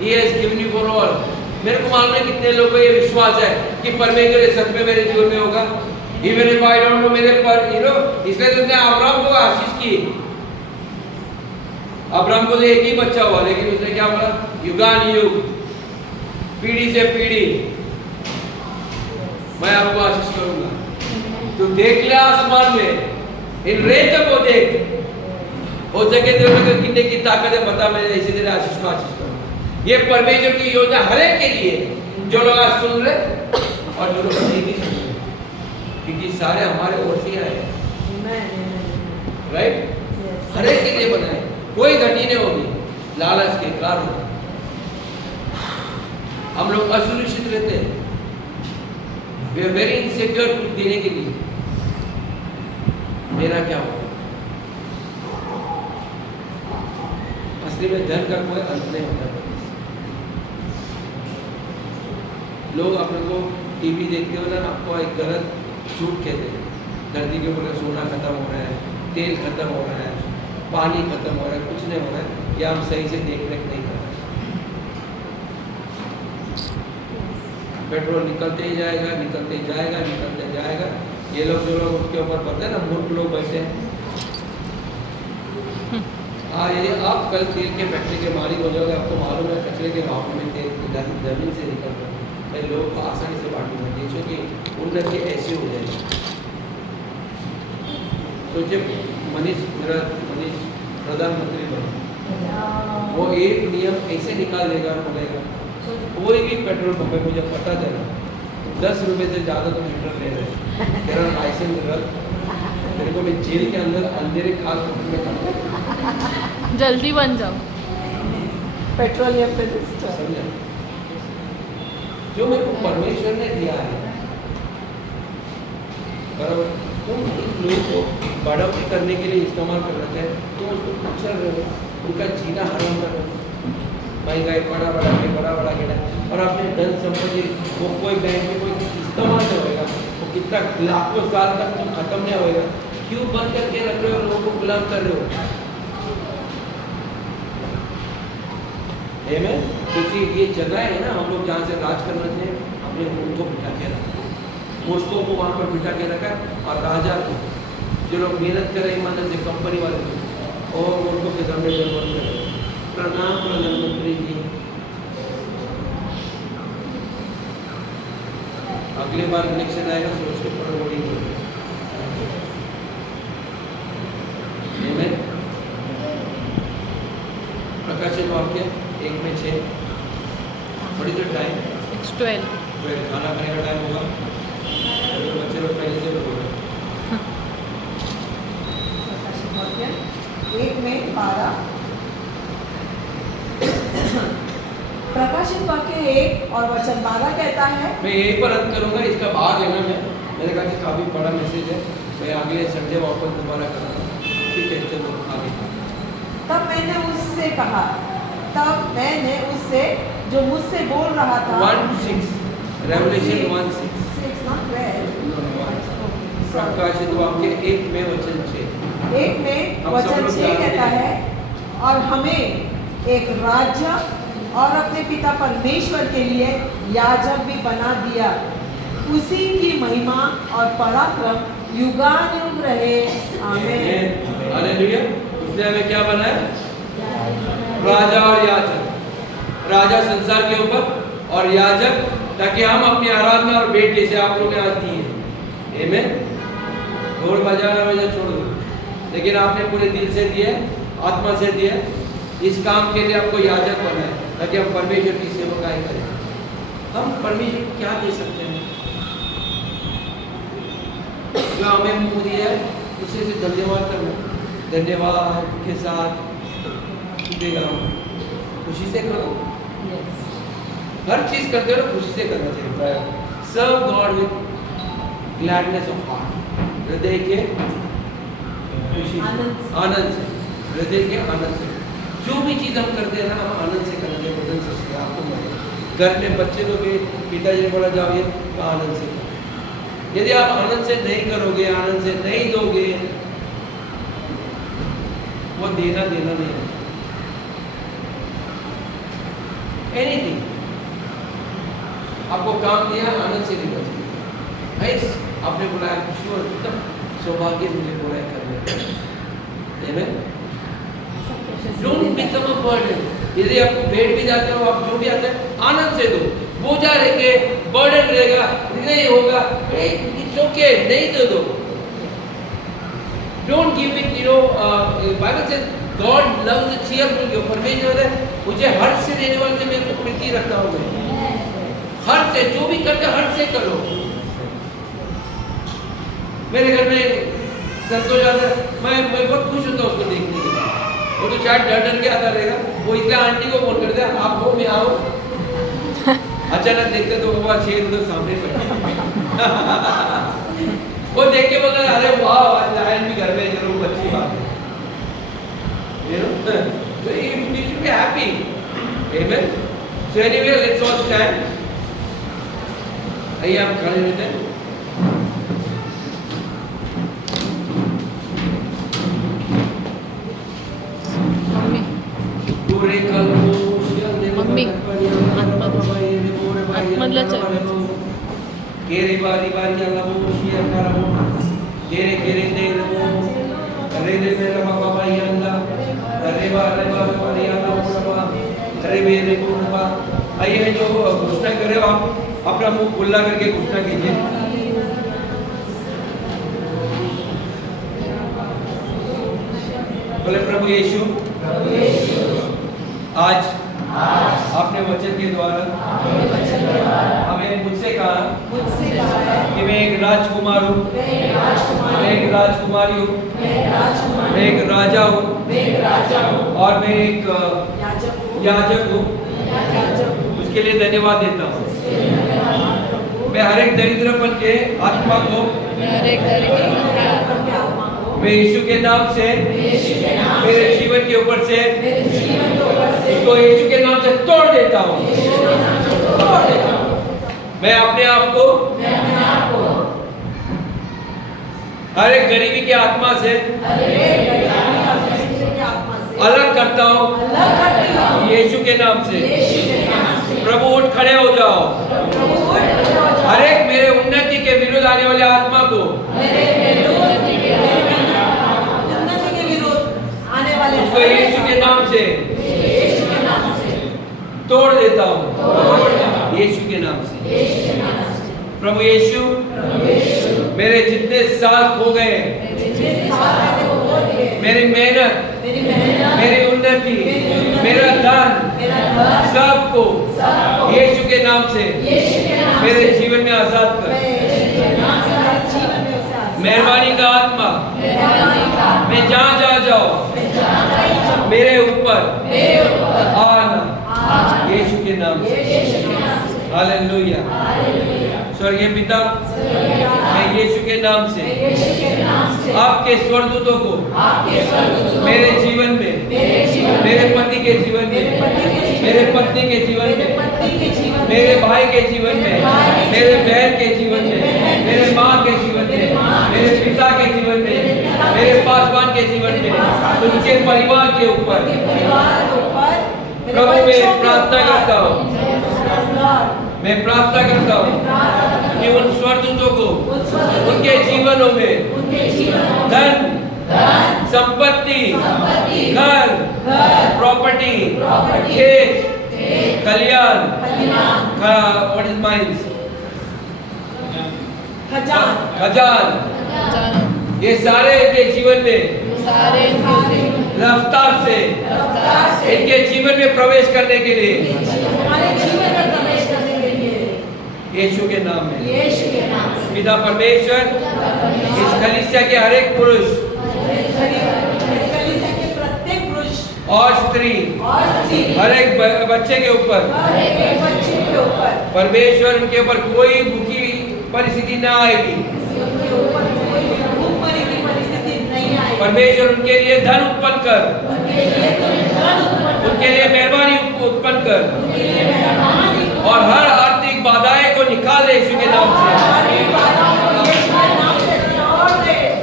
He has given you for all. मेरे को मालूम है कितने लोगों को ये विश्वास है कि परमेश्वर ये सच में मेरे जीवन में होगा। Even if I don't know, मेरे पर इसलिए तो उसने अब्राहम को आशीष की। अब्राहम को तो एक ही बच्चा हुआ, लेकिन उसने क्या बोला? युगानुयुग, पीढ़ी से पीढ़ी मैं आपको आशीष करूंगा। तू देख ले आसमान में, इन रेत को देख, हो सके तो गिनने की ताकत है, बता मैं ऐसे तेरे आशीष को आशीष करूंगा। ये परमेश्वर की योजना हर एक के लिए, जो लोग आज सुन रहे और जो लोग नहीं भी सुन रहे, क्योंकि सारे हमारे ओर से आए हैं, राइट? हर एक के लिए बनाए, कोई घटी नहीं होगी लालच के कारण। हम लोग असुरक्षित रहते हैं, वी आर वेरी इनसिक्योर कुछ देने के लिए, मेरा क्या होगा? असली में धन का कोई अंत नहीं होता। लोग अपने को टीवी देखते हो ना, आपको एक गलत झूठ कहते हैं, धरती के ऊपर सोना खत्म हो रहा है, तेल खत्म हो रहा है, पानी खत्म हो रहा है, कुछ नहीं हो रहा है, या हम सही से देख रेख नहीं कर रहे। पेट्रोल निकलते ही जाएगा, निकलते ही जाएगा, निकलते जाएगा। ये लोग जो लोग उसके ऊपर पता है ना, मूर्ख लोग बैठे हैं। हाँ, यदि आप कल तेल के फैक्ट्री के मालिक हो जाओगे, आपको मालूम है कचरे के भाव में तेल जमीन से निकल रहा है, मैं लोग को आसानी से बांटूंगा। देशों की उन्नति ऐसी हो जाएगी। सोचिए, मनीष प्रधानमंत्री बना, वो एक नियम ऐसे निकाल देगा, बोलेगा कोई भी पेट्रोल पंप पे, मुझे पता चला 10 रुपए से ज़्यादा तो लीटर ले रहे हैं, तेरा लाइसेंस रद्द, तेरे को मैं जेल के अंदर अंधेरे खाल में कर, जल्दी बन जाओ। Petroleum minister. समझा? जो मेरे को परमेश्वर ने दिया है, बराबर, तुम इन लोगों को बढ़ोतरी करने के लिए इस्तेमाल कर रहे हैं, तो उसको कुचल रहे हो, उनका जीना हराम कर रहे हो, महंगाई बड़ा के, और अपने धन संपत्ति वो कोई बैंक में कोई इस्तेमाल नहीं होगा, वो कितना लाखों साल तक तो खत्म नहीं होगा, क्यों बंद करके रख रहे हो, लोगों को गुलाम कर रहे हो? में क्योंकि ये जगह है ना, हम लोग जहाँ से राज करना चाहिए, हमने उनको बिठा के रखा, मुश्कों को वहाँ पर बिठा के रखा, और राजा को जो लोग मेहनत कर रहे हैं, ईमानदारी से, कंपनी वाले और उनको के सामने जरूरत है। प्रणाम प्रधानमंत्री जी, अगली बार इलेक्शन आएगा, सोच के पर वोटिंग करेंगे। प्रकाशित वाक्य 1:6, बड़ी जो टाइम 12 खाना खाने का टाइम होगा, तो बच्चे लोग पहले से बोल रहे हैं। 1:12 प्रकाशित वाक्य 1 और वचन 12 कहता है। मैं यहीं पर अंत करूंगा, इसका भाग है ना, मैंने कहा कि काफी बड़ा मैसेज है, मैं अगले संडे वापस दोबारा करूँगा। ठीक है, चलो आगे। तब मैंने उससे जो मुझसे बोल रहा था, 1:6 रेवलेशन 1:6 प्रकाशित वाक्य 1 में वचन 6, 1 में वचन 6 कहता है, और हमें एक राज्य और अपने पिता परमेश्वर के लिए याजक भी बना दिया, उसी की महिमा और पराक्रम युगानुयुग रहे, आमीन। हालेलुया। उसने हमें क्या बनाया? राजा और याजक। राजा संसार के ऊपर और याजक, ताकि हम अपनी आराधना और भेंट जैसे आप लोगों ने आज दी है, आमीन। ढोल बजाना मुझे छोड़ दो, लेकिन आपने पूरे दिल से दिया, आत्मा से दिया, इस काम के लिए आपको याजक बनाया, ताकि हम परमेश्वर की सेवकाई करें। हम परमेश्वर को क्या दे सकते हैं? जो हमें मुंह दिया है उसे से धन्यवाद करना, धन्यवाद के साथ देगा, खुशी से करो। हर चीज करते हो खुशी से करना चाहिए। Serve God with gladness of heart, हृदय के खुशी, आनंद से, हृदय के आनंद से। जो भी चीज हम करते हैं ना, हम आनंद से करना चाहिए, बदन से। आपको मजा घर में बच्चे लोग, पिताजी ने बोला जाओ ये, तो आनंद से करो। यदि आप आनंद से नहीं करोगे, आनंद से नहीं दोगे, वो देना नहीं है। एनीथिंग आपको काम दिया, आनंद से देना चाहिए। आपने बुलाया, खुशी और एकदम सौभाग्य मुझे बुलाया करने, डोंट बिकम अ बर्डन। यदि आपको भेंट भी जाते हो, आप जो भी आते हैं, आनंद से दो। बोझा लेके बर्डन रहेगा, नहीं होगा, इट्स ओके, नहीं दे दो। Don't give it, Bible says God loves a cheerful giver. परमेश्वर है मुझे हर्ष से देने वाले से मेरे को प्रीति रखता हूँ। हर्ष से, जो भी करते हर्ष से करो। मेरे घर में संतोष आता है, मैं बहुत खुश होता हूँ उसको देखने के लिए। वो तो शायद डर के आता रहेगा, वो इसलिए आंटी को फोन करते हैं, आप हो मैं आओ। अचानक देखते तो बाबा शेर उधर सामने बैठे। वो देख के बोलता है, अरे वाह लायन भी घर में जरूर, अच्छी बात है। So you should be happy. Amen. So anyway, let's all stand. आइए आप खड़े रहते हैं। मम्मी आत्मधला केरे बारी बारी अल्लाह वो शिया करो केरे केरे दे रो अरे रे मेरा बाबा भाई अल्लाह अरे बाबा भाई अल्लाह बाबा अरे मेरे बाबा। आइए जो घोषणा करे आप अपना मुंह खुला करके घोषणा कीजिए। बोले प्रभु यीशु आज आपने वचन के द्वारा हमें मुझसे कहा कि मैं एक राजकुमार हूँ, मैं एक राजकुमारी हूँ, मैं एक राजा हूँ और मैं एक याजक हूँ। उसके लिए धन्यवाद देता हूँ। मैं हर एक दरिद्रपन के आत्मा को मैं यीशु के नाम से मेरे जीवन के ऊपर से इसको यीशु के नाम से तोड़ देता हूँ। मैं अपने आप को हर एक गरीबी के आत्मा से अलग करता हूँ यीशु के नाम से। प्रभु उठ खड़े हो जाओ। हर एक मेरे उन्नति के विरुद्ध आने वाले आत्मा को उसको यीशु के नाम से तोड़ देता हूँ यीशु के नाम से। प्रभु यीशु मेरे जितने साल खो गए, मेरी मेहनत, मेरी उन्नति, मेरा धन, सबको यीशु के नाम से मेरे जीवन में आजाद कर। मेहरबानी का आत्मा मैं जहाँ जहाँ जाओ मेरे ऊपर आना यीशु के नाम से। हालेलुया। स्वर्गीय पिता मैं यीशु के नाम से आपके स्वर्गदूतों को मेरे जीवन में, मेरे पति के जीवन में, मेरे पत्नी के जीवन में, मेरे भाई के जीवन में, मेरे बहन के जीवन में, मेरे माँ के जीवन में, मेरे पिता के जीवन में, मेरे पासवान के जीवन में, उनके परिवार के ऊपर प्रभु मैं प्रार्थना करता हूँ, मैं प्रार्थना करता हूँ कि उन स्वर्गदूतों को उनके जीवनों में धन, संपत्ति, घर, प्रॉपर्टी, खेत, कल्याण, व्हाट इज माइंस, खजान, ये सारे इनके जीवन में रफ्तार से इनके जीवन में प्रवेश करने के लिए यीशु के नाम में पिता परमेश्वर इस कलीसिया के हर एक पुरुष और स्त्री हर एक बच्चे के ऊपर परमेश्वर उनके ऊपर कोई भूखी परिस्थिति न आएगी। परमेश्वर उनके लिए धन उत्पन्न कर, उनके लिए मेहरबानी उत्पन्न कर और हर आर्थिक बाधाएं को निकाल दे यीशु के नाम से।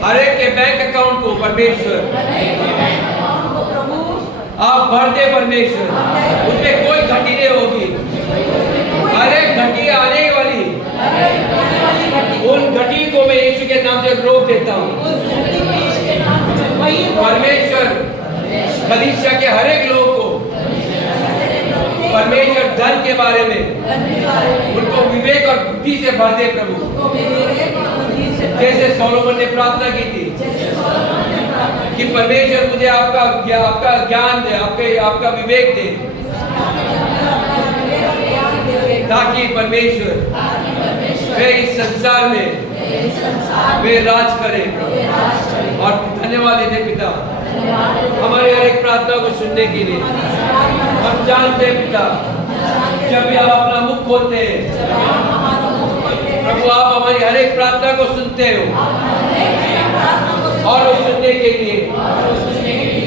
हर एक के बैंक अकाउंट को परमेश्वर आप भर दे परमेश्वर, उसमें कोई घटी नहीं होगी। हर एक घटी आने वाली उन घटी को मैं यीशु के नाम से रोक देता हूँ। परमेश्वर कलीसिया के हर एक लोग को परमेश्वर धन के बारे में उनको विवेक और बुद्धि से भर दे प्रभु। जैसे सोलोमन ने प्रार्थना की थी कि परमेश्वर मुझे आपका ज्ञान दे, आपका विवेक दे। ताकि परमेश्वर वे इस संसार में वे राज करें। और धन्यवाद देते पिता हमारे हर एक प्रार्थना को सुनने के लिए। हम जानते हैं पिता जब भी आप अपना मुख खोलते हैं प्रभु आप हमारी हर एक प्रार्थना को सुनते हो और उस सुनने के लिए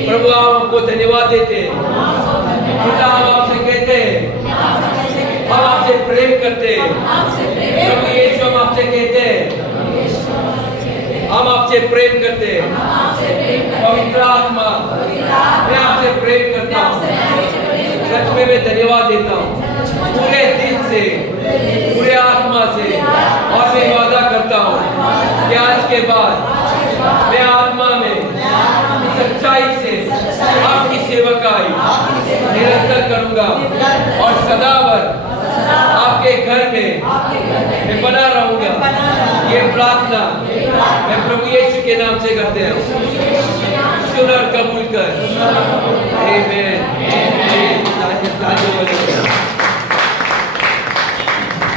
प्रभु आप हमको धन्यवाद देते हैं। पिता हम आपसे कहते हैं हम आपसे प्रेम करते हैं। प्रभु यीशु हम आपसे कहते हैं हम आपसे प्रेम करते हैं। पवित्र आत्मा मैं आपसे प्रेम करता हूँ। सच में मैं धन्यवाद देता हूँ पूरे दिल से पूरे आत्मा से। और मैं वादा करता हूँ कि आज के बाद मैं आत्मा में सच्चाई से आपकी सेवकाई निरंतर करूंगा और सदावर आपके घर में मैं बना रहूंगा। ये प्रार्थना मैं प्रभु यीशु के नाम से करते हैं। सुन और कबूल कर। आमीन।